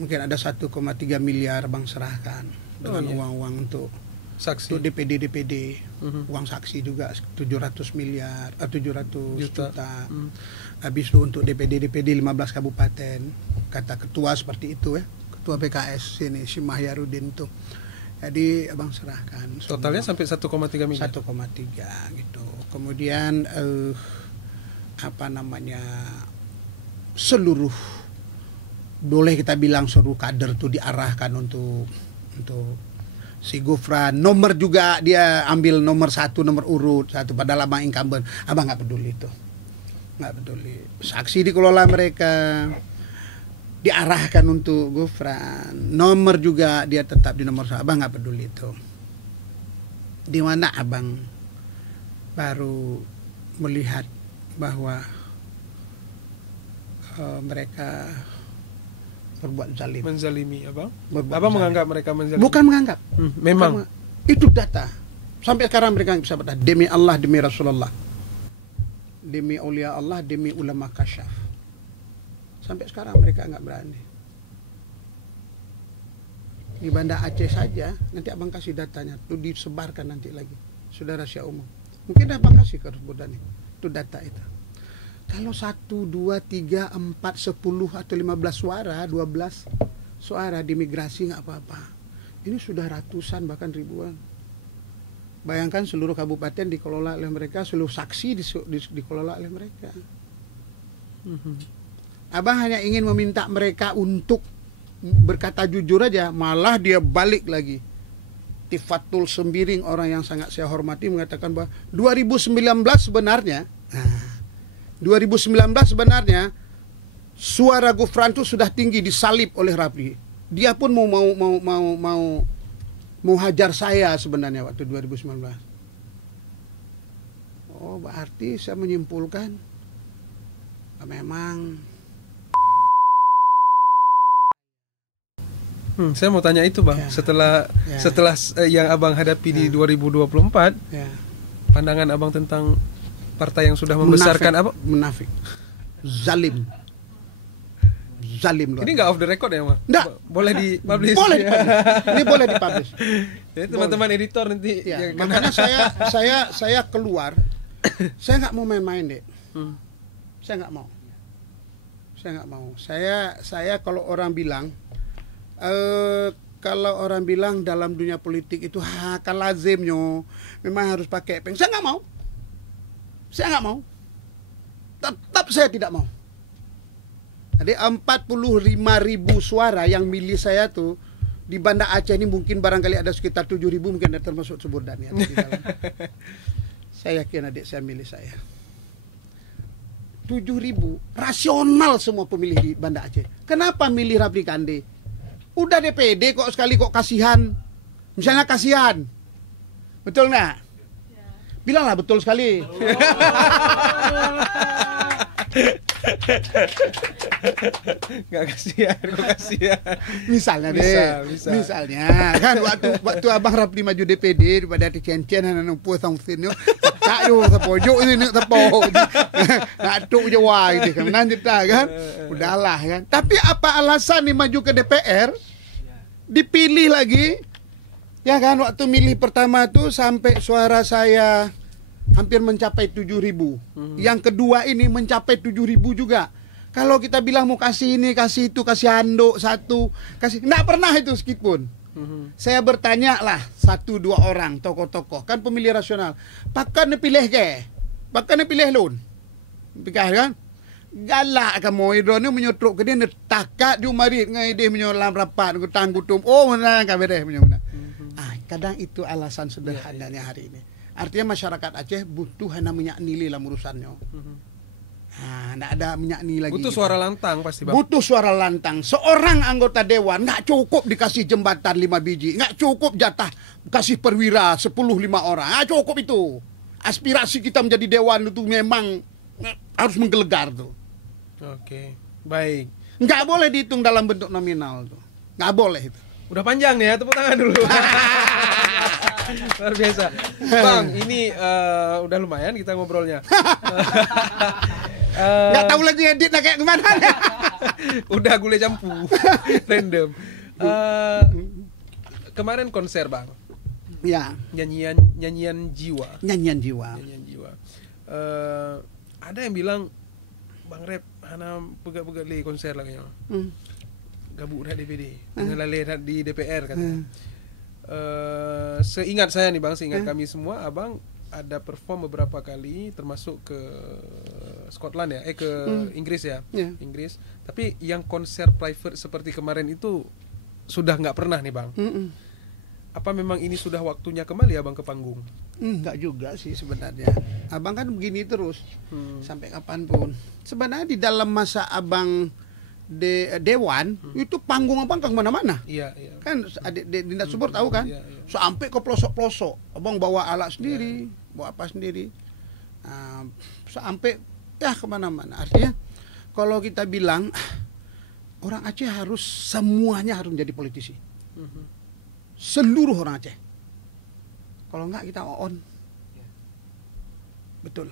Mungkin ada 1,3 miliar Abang serahkan dengan uang-uang untuk saksi, untuk DPD. Uang saksi juga 700 juta. Habis itu untuk DPD 15 kabupaten. Kata ketua seperti itu ya. Ketua PKS sini si Mahyarudin tuh. Jadi Abang serahkan. Totalnya sampai 1,3 miliar. 1,3 gitu. Kemudian seluruh, boleh kita bilang seluruh kader tuh diarahkan untuk si Gufran. Nomor juga dia ambil nomor 1, nomor urut 1 padahal Abang incumbent. Abang nggak peduli itu, nggak peduli. Saksi dikelola mereka, diarahkan untuk Gufran. Nomor juga dia tetap di nomor 1. Abang nggak peduli itu. Di mana Abang baru melihat bahwa mereka berbuat zalim. Menzalimi Abang? Berbuat Abang zalim. menganggap mereka menzalimi? Bukan menganggap. Memang. Itu data. Sampai sekarang mereka bisa berkata, demi Allah, demi Rasulullah, demi aulia Allah, demi ulama kasyaf. Sampai sekarang mereka nggak berani. Di Banda Aceh saja, nanti Abang kasih datanya, itu disebarkan nanti lagi. Sudah rahasia umum. Mungkin Abang kasih ke Budan itu data itu. Kalau 1, 2, 3, 4, 10 atau 15 suara, 12 suara di migrasi nggak apa-apa. Ini sudah ratusan bahkan ribuan. Bayangkan seluruh kabupaten dikelola oleh mereka, seluruh saksi dikelola oleh mereka. Abang hanya ingin meminta mereka untuk berkata jujur aja, malah dia balik lagi. Tifatul Sembiring, orang yang sangat saya hormati, mengatakan bahwa 2019 sebenarnya suara Gufran itu sudah tinggi, disalib oleh Rafi. Dia pun mau hajar saya sebenarnya waktu 2019. Oh, berarti saya menyimpulkan memang. Saya mau tanya itu, Bang. Ya. Setelah yang Abang hadapi di 2024, pandangan Abang tentang partai yang sudah membesarkan apa? Munafik. Zalim. zalim luar. Ini nggak off the record ya, Mas? Nggak. Boleh di-publish. Boleh dipublish. Ini boleh dipublish. Jadi teman-teman editor nanti Ya, yang makanya saya keluar, saya nggak mau main-main deh. Saya nggak mau. Saya kalau orang bilang, dalam dunia politik itu kan lazimnya memang harus pakai peng. Saya nggak mau. Tetap saya tidak mau. Jadi 45.000 suara yang milih saya tuh di Banda Aceh ini mungkin barangkali ada sekitar 7.000 mungkin ada termasuk Seburdan ya. Saya yakin adik saya milih saya. 7.000 rasional semua pemilih di Banda Aceh. Kenapa milih Rapli Kande? Udah DPD kok sekali kok kasihan. Misalnya kasihan. Betul nggak? Bilanglah betul sekali. nggak kasihan, kok kasihan. Misalnya deh, misalnya kan waktu abang Rapli maju DPD daripada di Kencen anak puas sangsin yo, tak yo sepojok ini sepojok, ngatuk jawa gitu kan, nanti kan, udahlah kan. Tapi apa alasan nih maju ke DPR, dipilih lagi, ya kan waktu milih pertama tuh sampai suara saya hampir mencapai 7.000. Yang kedua ini mencapai 7.000 juga. Kalau kita bilang mau kasih ini, kasih itu, kasih handuk satu, kasih, nggak pernah itu sedikitpun. Saya bertanya lah 1-2 orang tokoh-tokoh kan pemilih rasional. Pakan pilih ke? Pakan pilih lun. Pikir kan? Galak kamu itu ni menyotrok ke dia netakat di umarit ngai dia menyolam rapat ngutang gutum. Oh mana kabeh punya. Kadang itu alasan sederhananya hari ini. Artinya masyarakat Aceh butuh hanya minyak nili lah urusannya. Nggak ada minyak nili lagi. Butuh gitu. suara lantang pasti, Bang. Butuh suara lantang. Seorang anggota dewan nggak cukup dikasih jembatan 5 biji, nggak cukup jatah kasih perwira 10-5 orang. Nggak cukup itu. Aspirasi kita menjadi dewan itu memang harus menggelegar tuh. Oke, baik. Nggak boleh dihitung dalam bentuk nominal tuh. Nggak boleh itu. Udah panjang nih ya, tepuk tangan dulu. Luar biasa. Bang, ini udah lumayan kita ngobrolnya. Nggak tahu lagi editnya kayak gimana. Udah gule campu. Random. Kemarin konser, Bang. Ya. Nyanyian jiwa. Nyanyian jiwa. Ada yang bilang Bang Rep, hana pegak-pegak li konser lagi. Gabuk dah DPD, dengan lalai di DPR katanya. Seingat saya nih Bang, seingat kami semua, Abang ada perform beberapa kali, termasuk ke Scotland ya, ke Inggris ya, Inggris. Tapi yang konser private seperti kemarin itu sudah nggak pernah nih Bang. Apa memang ini sudah waktunya kembali Abang ke panggung? Enggak juga sih sebenarnya. Abang kan begini terus sampai kapanpun. Sebenarnya di dalam masa Abang dewan itu panggung Abang ke mana-mana. Iya. Kan Dinda Subur tahu kan? Iya. Sampai ke pelosok-pelosok. Abang bawa alat sendiri, bawa apa sendiri. Sampai ya kemana-mana. Artinya kalau kita bilang orang Aceh harus semuanya harus menjadi politisi. Seluruh orang Aceh. Kalau enggak kita on. Betul.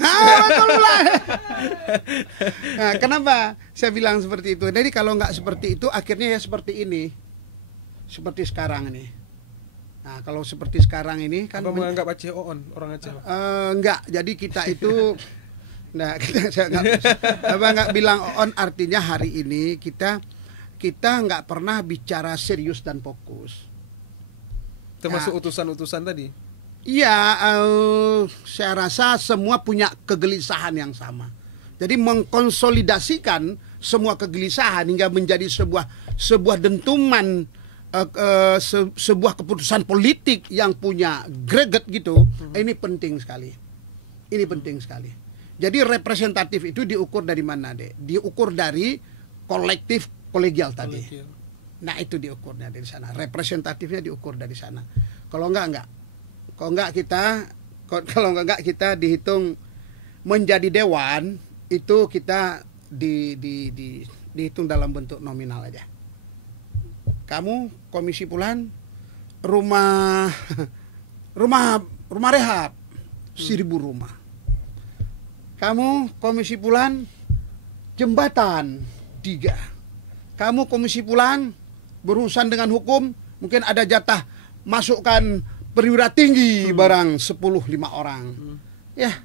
Betul lah. Nah, kenapa saya bilang seperti itu? Jadi kalau nggak seperti itu, akhirnya ya seperti ini, seperti sekarang ini. Nah, kalau seperti sekarang ini kan Abang menganggap Aceh on orang Aceh. Enggak. Jadi kita itu, nah saya nggak bilang on, artinya hari ini kita nggak pernah bicara serius dan fokus. Termasuk utusan-utusan tadi. Iya, saya rasa semua punya kegelisahan yang sama. Jadi mengkonsolidasikan semua kegelisahan hingga menjadi sebuah dentuman, sebuah keputusan politik yang punya greget gitu. Ini penting sekali. Ini penting sekali. Jadi representatif itu diukur dari mana, Dek? Diukur dari kolektif kolegial tadi. Nah, itu diukurnya dari sana. Representatifnya diukur dari sana. Kalau enggak. Kalau enggak kita dihitung menjadi dewan, itu kita dihitung dalam bentuk nominal aja. Kamu komisi pulan rumah rehab 1.000 rumah. Kamu komisi pulan jembatan 3. Kamu komisi pulang berurusan dengan hukum, mungkin ada jatah masukkan perwira tinggi barang 10-5 orang. Ya,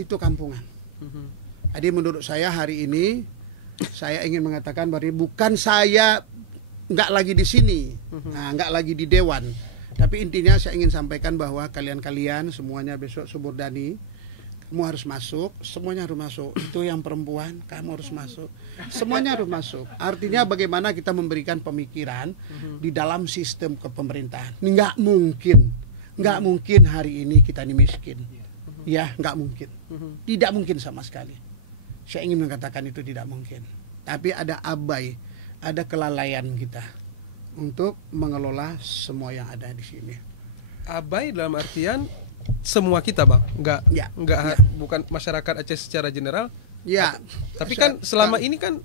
itu kampungan. Jadi menurut saya hari ini saya ingin mengatakan bahwa bukan saya nggak lagi di sini, nggak lagi di dewan. Tapi intinya saya ingin sampaikan bahwa kalian-kalian semuanya besok subordani, kamu harus masuk, semuanya harus masuk. Itu yang perempuan, kamu harus masuk. Semuanya harus masuk. Artinya bagaimana kita memberikan pemikiran di dalam sistem kepemerintahan. Nggak mungkin hari ini kita ini miskin. Ya, nggak mungkin. Tidak mungkin sama sekali. Saya ingin mengatakan itu tidak mungkin. Tapi ada abai, ada kelalaian kita untuk mengelola semua yang ada di sini. Abai dalam artian semua kita, Bang. Bukan masyarakat Aceh secara general. Ya. Tapi kan selama ini kan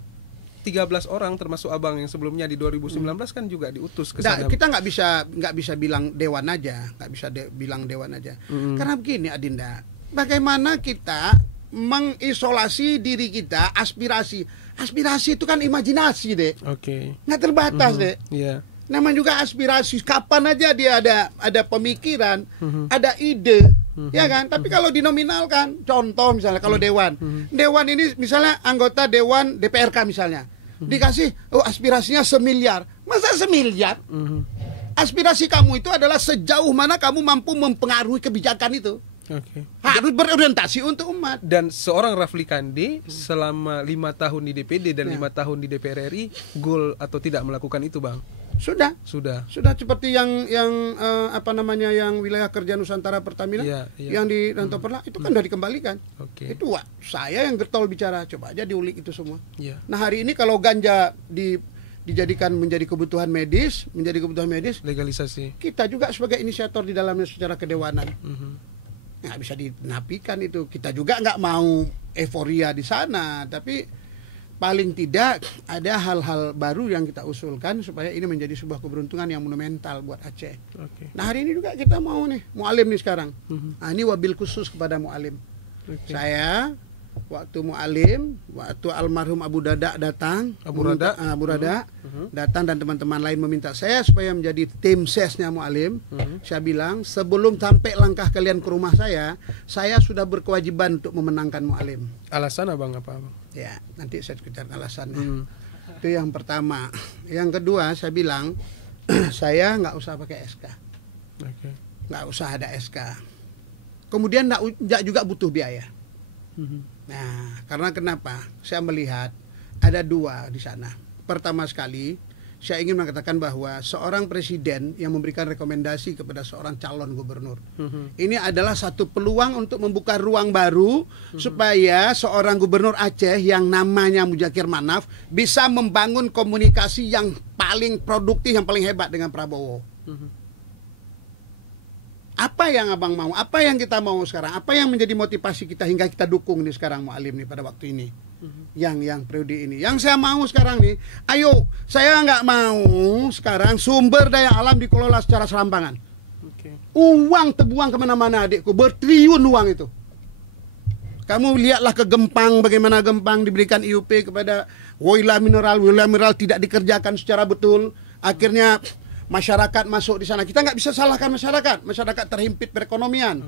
13 orang termasuk Abang yang sebelumnya di 2019 kan juga diutus ke sana. Kita nggak bisa bilang dewan aja, bilang dewan aja. Karena begini Adinda, bagaimana kita mengisolasi diri kita, aspirasi itu kan imajinasi deh. Oke. Nggak terbatas deh. Iya. Namanya juga aspirasi. Kapan aja dia ada pemikiran, ada ide, ya kan? Tapi kalau dinominalkan, contoh misalnya kalau dewan ini misalnya anggota dewan DPRK misalnya, dikasih aspirasinya 1 miliar, masa 1 miliar? Aspirasi kamu itu adalah sejauh mana kamu mampu mempengaruhi kebijakan itu. Oke. Harus berorientasi untuk umat. Dan seorang Rafli Kande selama 5 tahun di DPD dan 5 tahun di DPR RI, goal atau tidak melakukan itu, Bang? Sudah seperti yang yang wilayah kerja Nusantara Pertamina yang di Rantau Perla itu kan sudah dikembalikan. Itu saya yang getol bicara, coba aja diulik itu semua. Nah hari ini kalau ganja dijadikan menjadi kebutuhan medis, legalisasi, kita juga sebagai inisiator di dalamnya secara kedewanan. Nggak bisa dinafikan itu. Kita juga nggak mau euforia di sana, tapi paling tidak ada hal-hal baru yang kita usulkan supaya ini menjadi sebuah keberuntungan yang monumental buat Aceh. Nah hari ini juga kita mau mu'alim nih sekarang. Nah ini wabil khusus kepada mu'alim. Saya waktu almarhum Abu Rada datang, datang dan teman-teman lain meminta saya supaya menjadi tim sesnya mu'alim. Saya bilang sebelum sampai langkah kalian ke rumah saya sudah berkewajiban untuk memenangkan mu'alim. Alasan abang apa? Ya, nanti saya ceritakan alasannya. Itu yang pertama. Yang kedua, saya bilang saya nggak usah pakai SK, nggak usah ada SK. Kemudian nggak juga butuh biaya. Nah, karena kenapa? Saya melihat ada 2 di sana. Pertama sekali, saya ingin mengatakan bahwa seorang presiden yang memberikan rekomendasi kepada seorang calon gubernur, ini adalah satu peluang untuk membuka ruang baru supaya seorang gubernur Aceh yang namanya Muzakir Manaf bisa membangun komunikasi yang paling produktif, yang paling hebat dengan Prabowo. Apa yang abang mau? Apa yang kita mau sekarang? Apa yang menjadi motivasi kita hingga kita dukung nih sekarang mu'alim nih pada waktu ini? Yang periode ini. Yang saya mau sekarang nih, ayo, saya nggak mau sekarang sumber daya alam dikelola secara serampangan. Uang terbuang kemana-mana adikku, bertriliun uang itu. Kamu lihatlah ke Gempang, bagaimana Gempang diberikan IUP kepada wilayah mineral tidak dikerjakan secara betul. Akhirnya masyarakat masuk di sana. Kita nggak bisa salahkan masyarakat terhimpit perekonomian.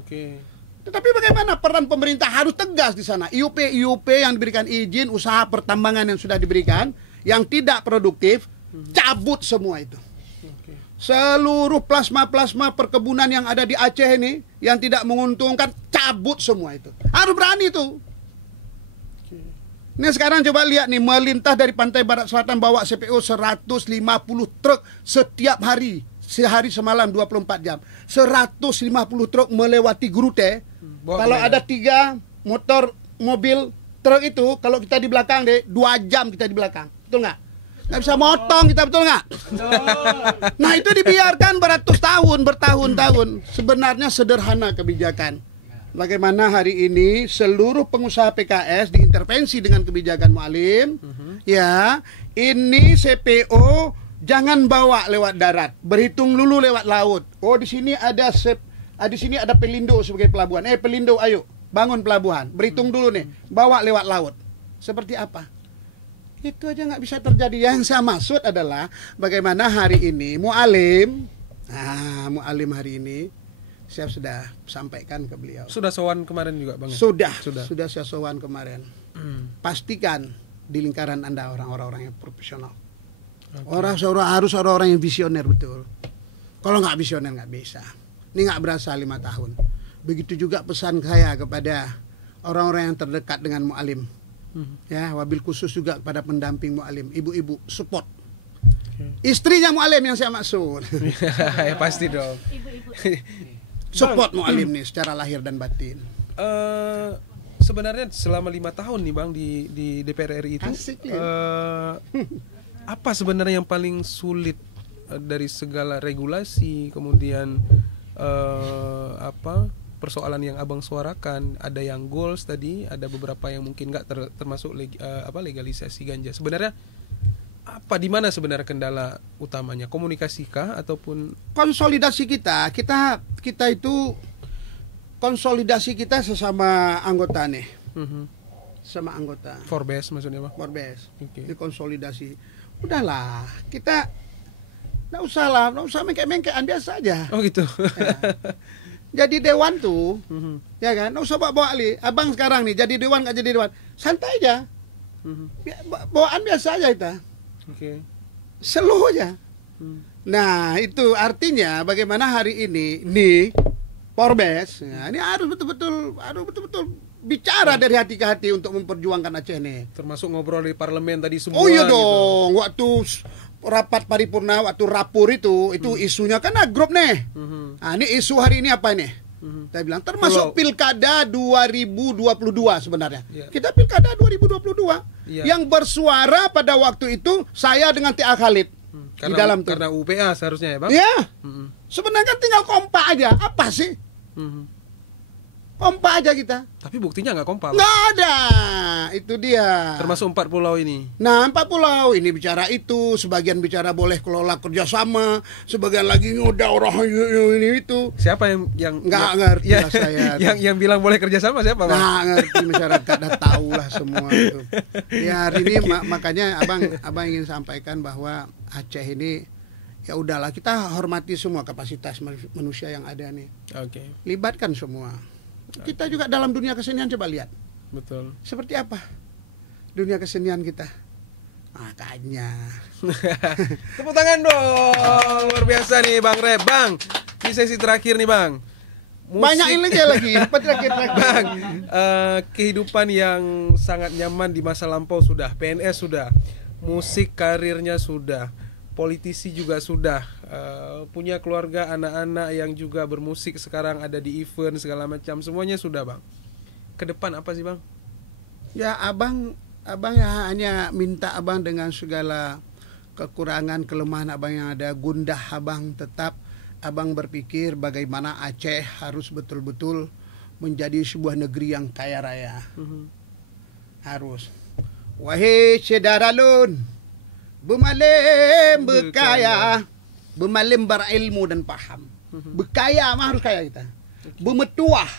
Tetapi bagaimana peran pemerintah harus tegas di sana. IUP yang diberikan izin usaha pertambangan yang sudah diberikan, yang tidak produktif, cabut semua itu. Seluruh plasma perkebunan yang ada di Aceh ini yang tidak menguntungkan, cabut semua itu. Harus berani tuh. Ini sekarang coba lihat nih, melintas dari pantai barat selatan bawa CPO 150 truk setiap hari. Sehari semalam 24 jam. 150 truk melewati Grute. Kalau ada 3 mobil truk itu, kalau kita di belakang deh 2 jam kita di belakang. Betul nggak? Nggak bisa motong kita, betul nggak? Nah itu dibiarkan bertahun-tahun. Sebenarnya sederhana kebijakan. Bagaimana hari ini seluruh pengusaha PKS diintervensi dengan kebijakan mu'alim. Ya, ini CPO jangan bawa lewat darat, berhitung dulu lewat laut. Oh, di sini ada Pelindo sebagai pelabuhan. Pelindo, ayo bangun pelabuhan. Berhitung dulu nih, bawa lewat laut. Seperti apa? Itu aja nggak bisa terjadi. Yang saya maksud adalah bagaimana hari ini mu'alim hari ini saya sudah sampaikan ke beliau. Sudah sowan kemarin juga Bang? Ya? Sudah saya sowan kemarin. Pastikan di lingkaran Anda orang-orang yang profesional. Okay. Harus orang-orang yang visioner betul. Kalau nggak visioner nggak bisa. Ini nggak berasa 5 tahun. Begitu juga pesan saya kepada orang-orang yang terdekat dengan mu'alim. Ya, wabil khusus juga kepada pendamping mu'alim, ibu-ibu support. Istrinya mu'alim yang saya maksud. Ya pasti dong. Ibu-ibu. Support mu'alim nih secara lahir dan batin. Sebenarnya selama 5 tahun nih Bang di DPR RI itu, apa sebenarnya yang paling sulit dari segala regulasi, kemudian persoalan yang Abang suarakan? Ada yang goals tadi, ada beberapa yang mungkin nggak termasuk legalisasi ganja. Sebenarnya apa, di mana sebenarnya kendala utamanya? Komunikasikah ataupun konsolidasi kita itu konsolidasi kita sesama anggota nih. Sama anggota. Forbes maksudnya Bang? Forbes. Okay. Dikonsolidasi. Udahlah, kita nggak usah mengke-mengkean biasa aja. Oh gitu. Ya. Jadi dewan tuh, ya kan? Nggak usah bawa Ali. Abang sekarang nih jadi dewan nggak jadi dewan, santai aja. Bawaan biasa aja kita. Oke. Slow aja. Nah itu artinya bagaimana hari ini nih Forbes, ya, ini harus betul-betul bicara dari hati ke hati untuk memperjuangkan Aceh nih. Termasuk ngobrol di parlemen tadi semua. Oh iya gitu. dong, waktu rapat paripurna, waktu rapor itu isunya kan grup nih. Nah ini isu hari ini apa ini? Saya bilang termasuk pilkada 2022 sebenarnya. Yeah. Kita pilkada 2022. Yeah. Yang bersuara pada waktu itu saya dengan T.A. Khalid. Di dalam tuh. Karena UPA seharusnya ya Bang? Ya. Sebenarnya kan tinggal kompak aja. Apa sih? Kompak aja kita. Tapi buktinya nggak kompak. Nggak ada. Itu dia. Termasuk 4 pulau ini. Nah 4 pulau ini bicara itu, sebagian bicara boleh kelola kerjasama, sebagian lagi udah orang ini itu. Siapa yang nggak ngerti ya, lah saya. yang bilang boleh kerjasama siapa Bang? Nggak ngerti, masyarakat dah tahu lah semua itu. Ya hari ini makanya abang ingin sampaikan bahwa Aceh ini ya udahlah, kita hormati semua kapasitas manusia yang ada nih. Oke. Libatkan semua. Kita juga dalam dunia kesenian coba lihat. Betul. Seperti apa dunia kesenian kita? Makanya. Tepuk tangan dong. Luar biasa nih Bang Rep. Bang, di sesi terakhir nih Bang. Banyak ini lagi. Terakhir. Bang, kehidupan yang sangat nyaman di masa lampau sudah. PNS sudah. Musik karirnya sudah. Politisi juga sudah, punya keluarga, anak-anak yang juga bermusik sekarang ada di event segala macam, semuanya sudah Bang. Ke depan apa sih Bang? Ya abang ya hanya minta abang dengan segala kekurangan, kelemahan abang yang ada, gundah abang tetap abang berpikir bagaimana Aceh harus betul-betul menjadi sebuah negeri yang kaya raya. Harus. Wahai Cedaralun, Bemalim berkaya, Bemalim berilmu dan paham. Berkaya mah harus kaya kita. Bemetuah,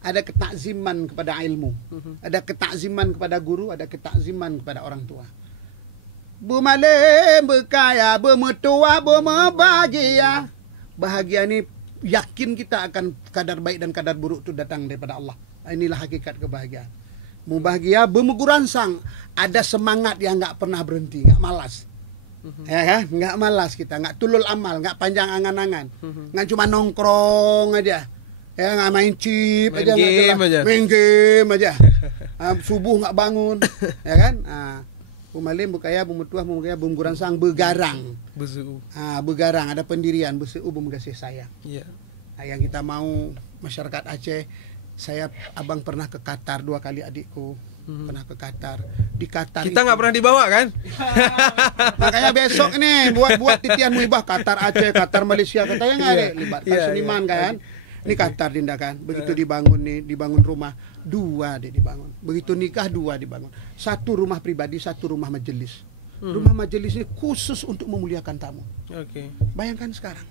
ada ketakziman kepada ilmu, ada ketakziman kepada guru, ada ketakziman kepada orang tua. Bemalim berkaya, bemetuah, bemebahagia. Bahagia ini yakin kita akan kadar baik dan kadar buruk itu datang daripada Allah. Inilah hakikat kebahagiaan. Bahagia, bemeguransang, ada semangat yang nggak pernah berhenti, nggak malas, ya kan? Nggak malas kita, nggak tulul amal, nggak panjang angan-angan, nggak cuma nongkrong aja, ya nggak main chip aja, main game aja, subuh nggak bangun, ya kan? Bumalim, bukaya, bumutuah, bumukaya, bemeguransang, begarang, begarang, ada pendirian, beseu, bemegasih sayang. Yeah. Nah, yang kita mau masyarakat Aceh. Abang pernah ke Qatar 2 kali, adikku pernah ke Qatar. Di Qatar kita nggak pernah dibawa kan? Makanya besok nih buat titian muibah Qatar Aceh, Qatar Malaysia, katanya nggak ada libatkan seniman kan? Ini Qatar tindakan. Begitu dibangun rumah 2 dibangun. Begitu nikah 2 dibangun. 1 rumah pribadi, 1 rumah majelis. Rumah majelis ini khusus untuk memuliakan tamu. Oke. Bayangkan sekarang.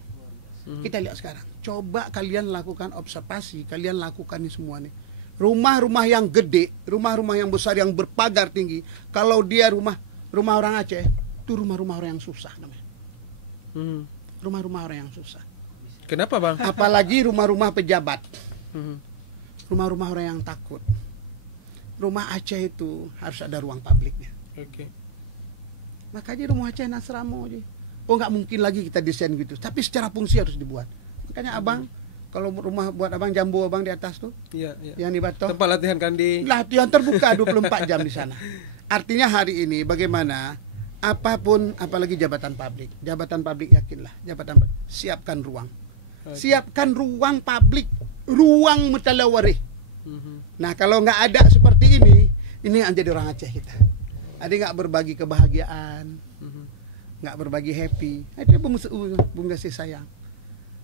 Kita lihat sekarang. Coba kalian lakukan observasi, kalian lakukan ini semua nih. Rumah-rumah yang gede, rumah-rumah yang besar yang berpagar tinggi, kalau dia rumah rumah orang Aceh itu rumah-rumah orang yang susah namanya. Rumah-rumah orang yang susah. Kenapa bang? Apalagi rumah-rumah pejabat. Mhm. Rumah-rumah orang yang takut. Rumah Aceh itu harus ada ruang publiknya. Oke. Makanya rumah Aceh Nasramo aja. Oh nggak mungkin lagi kita desain gitu. Tapi secara fungsi harus dibuat. Makanya abang, kalau rumah buat abang jambu abang di atas tuh, Iya, iya. yang di Batok, Tempat latihan kandi. latihan terbuka 24 jam di sana. Artinya hari ini bagaimana apapun, apalagi jabatan publik yakinlah, siapkan ruang. Oke. Siapkan ruang publik, ruang mutalawarih. Mhm. Nah kalau nggak ada seperti ini yang jadi orang Aceh kita. Ada nggak berbagi kebahagiaan, Mhm. nggak berbagi happy. Itu bunga kasih sayang.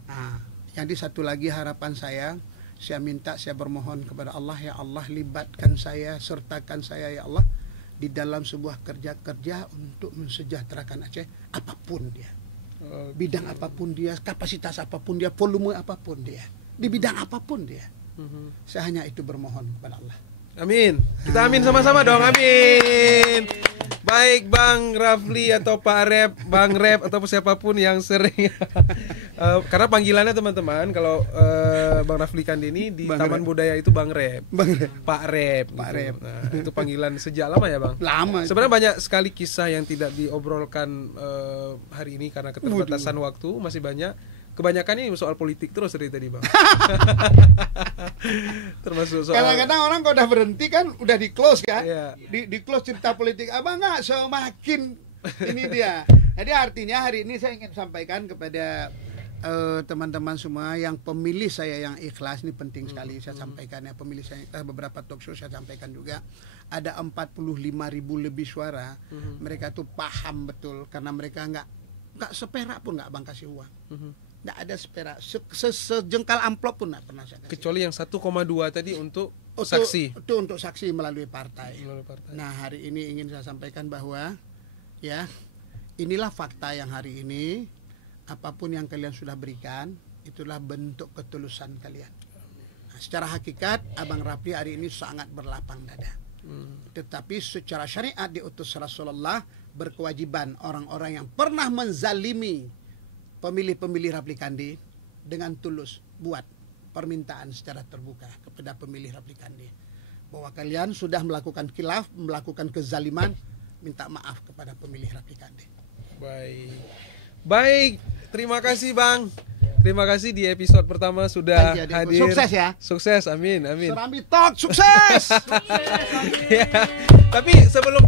Nah, yang di satu lagi harapan saya minta, saya bermohon kepada Allah, ya Allah libatkan saya, sertakan saya ya Allah di dalam sebuah kerja-kerja untuk mensejahterakan Aceh apapun dia. Oke. Bidang apapun dia, kapasitas apapun dia, volume apapun dia, di bidang apapun dia. Mhm. Saya hanya itu bermohon kepada Allah. Amin. Kita amin sama-sama dong. Amin. Baik Bang Rafli atau Pak Rep, Bang Rep atau siapapun yang sering karena panggilannya teman-teman kalau Bang Rafli Kandi ini di Bang Taman Rep. Budaya itu Bang Rep. Bang Rep. Pak Rep. Pak gitu. Rep. Nah, itu panggilan sejak lama ya Bang? Lama. Sebenarnya banyak sekali kisah yang tidak diobrolkan hari ini karena keterbatasan waktu, masih banyak. Kebanyakan ini soal politik terus dari tadi Bang. Termasuk soal Kadang-kadang orang kalau udah berhenti kan udah di close kan, Iya. di close cerita politik abang nggak semakin ini dia. Jadi artinya hari ini saya ingin sampaikan kepada teman-teman semua yang pemilih saya yang ikhlas, ini penting sekali saya sampaikan ya, pemilih saya beberapa talk show saya sampaikan juga ada 45.000 lebih suara. Mereka tuh paham betul karena mereka nggak seperak pun nggak abang kasih uang. Nggak ada seperak, sejengkal amplop pun nggak pernah saya kasih. kecuali yang 1,2 tadi untuk saksi. Itu untuk saksi melalui partai. Melalui partai. Nah hari ini ingin saya sampaikan bahwa ya inilah fakta yang hari ini, apapun yang kalian sudah berikan itulah bentuk ketulusan kalian. Nah, secara hakikat Abang Rafli hari ini sangat berlapang dada. Tetapi secara syariat diutus Rasulullah berkewajiban orang-orang yang pernah menzalimi pemilih-pemilih Rafli Kandi dengan tulus buat permintaan secara terbuka kepada pemilih Rafli Kandi bahwa kalian sudah melakukan khilaf, melakukan kezaliman, minta maaf kepada pemilih Rafli Kandi. Baik, terima kasih Bang. Terima kasih di episode pertama sudah Adik-adik, hadir. sukses ya. Sukses, amin, amin. Serambi Talk sukses. Ya, tapi sebelum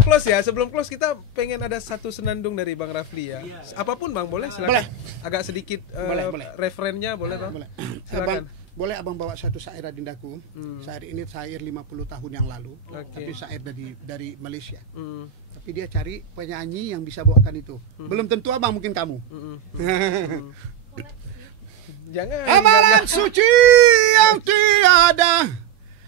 close kita pengen ada satu senandung dari Bang Rafli ya. Apapun Bang, boleh silakan. Boleh. Agak sedikit Boleh. referennya boleh Bang? Boleh. Silakan. Boleh abang bawa satu syair adindaku. Syair ini syair 50 tahun yang lalu. Oke. Tapi syair dari Malaysia. Hmm. Tapi dia cari penyanyi yang bisa bawakan itu. Belum tentu abang, mungkin kamu. Jangan. Amalan suci yang tiada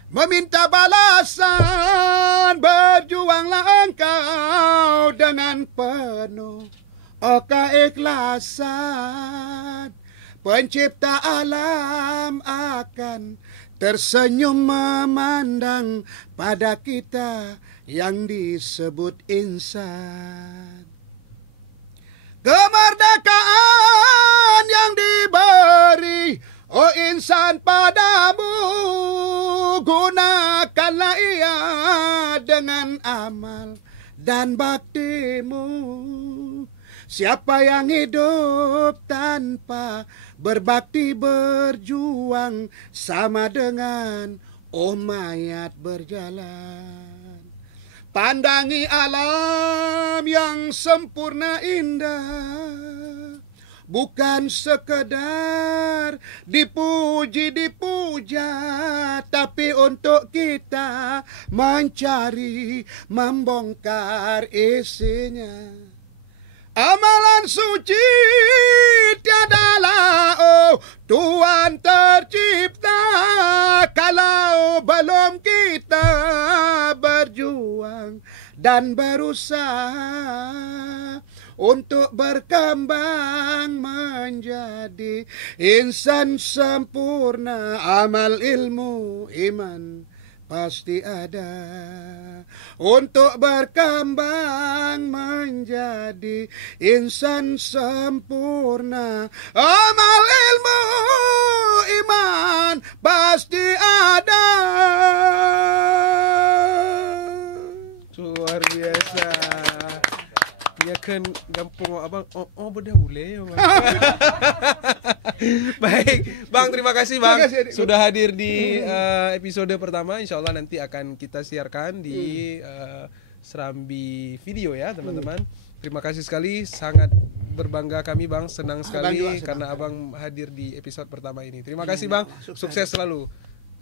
meminta balasan, berjuanglah engkau dengan penuh keikhlasan. Pencipta alam akan tersenyum memandang pada kita yang disebut insan. Kemerdekaan yang diberi oh insan padamu, gunakanlah ia dengan amal dan baktimu. Siapa yang hidup tanpa berbakti berjuang sama dengan mayat berjalan. Pandangi alam yang sempurna indah, bukan sekedar dipuji-dipuja, tapi untuk kita mencari, membongkar isinya. Amalan suci tiadalah Tuhan tercipta kalau belum kita berjuang dan berusaha untuk berkembang menjadi insan sempurna. Amal, ilmu, iman, pasti ada untuk berkembang menjadi insan sempurna. Amal ilmu iman pasti ada. Luar biasa. Ya kan gampang abang beda ule ya, Bang. Baik Bang, terima kasih Bang Terima kasih, sudah hadir di episode pertama. Insya Allah nanti akan kita siarkan di Serambi Video ya teman-teman. Terima kasih sekali, sangat berbangga kami Bang, senang sekali Bang juga, karena Abang hadir di episode pertama ini. Terima kasih Bang, sukses selalu.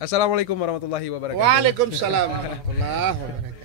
Assalamualaikum warahmatullahi wabarakatuh. Waalaikumsalam warahmatullahi wabarakatuh.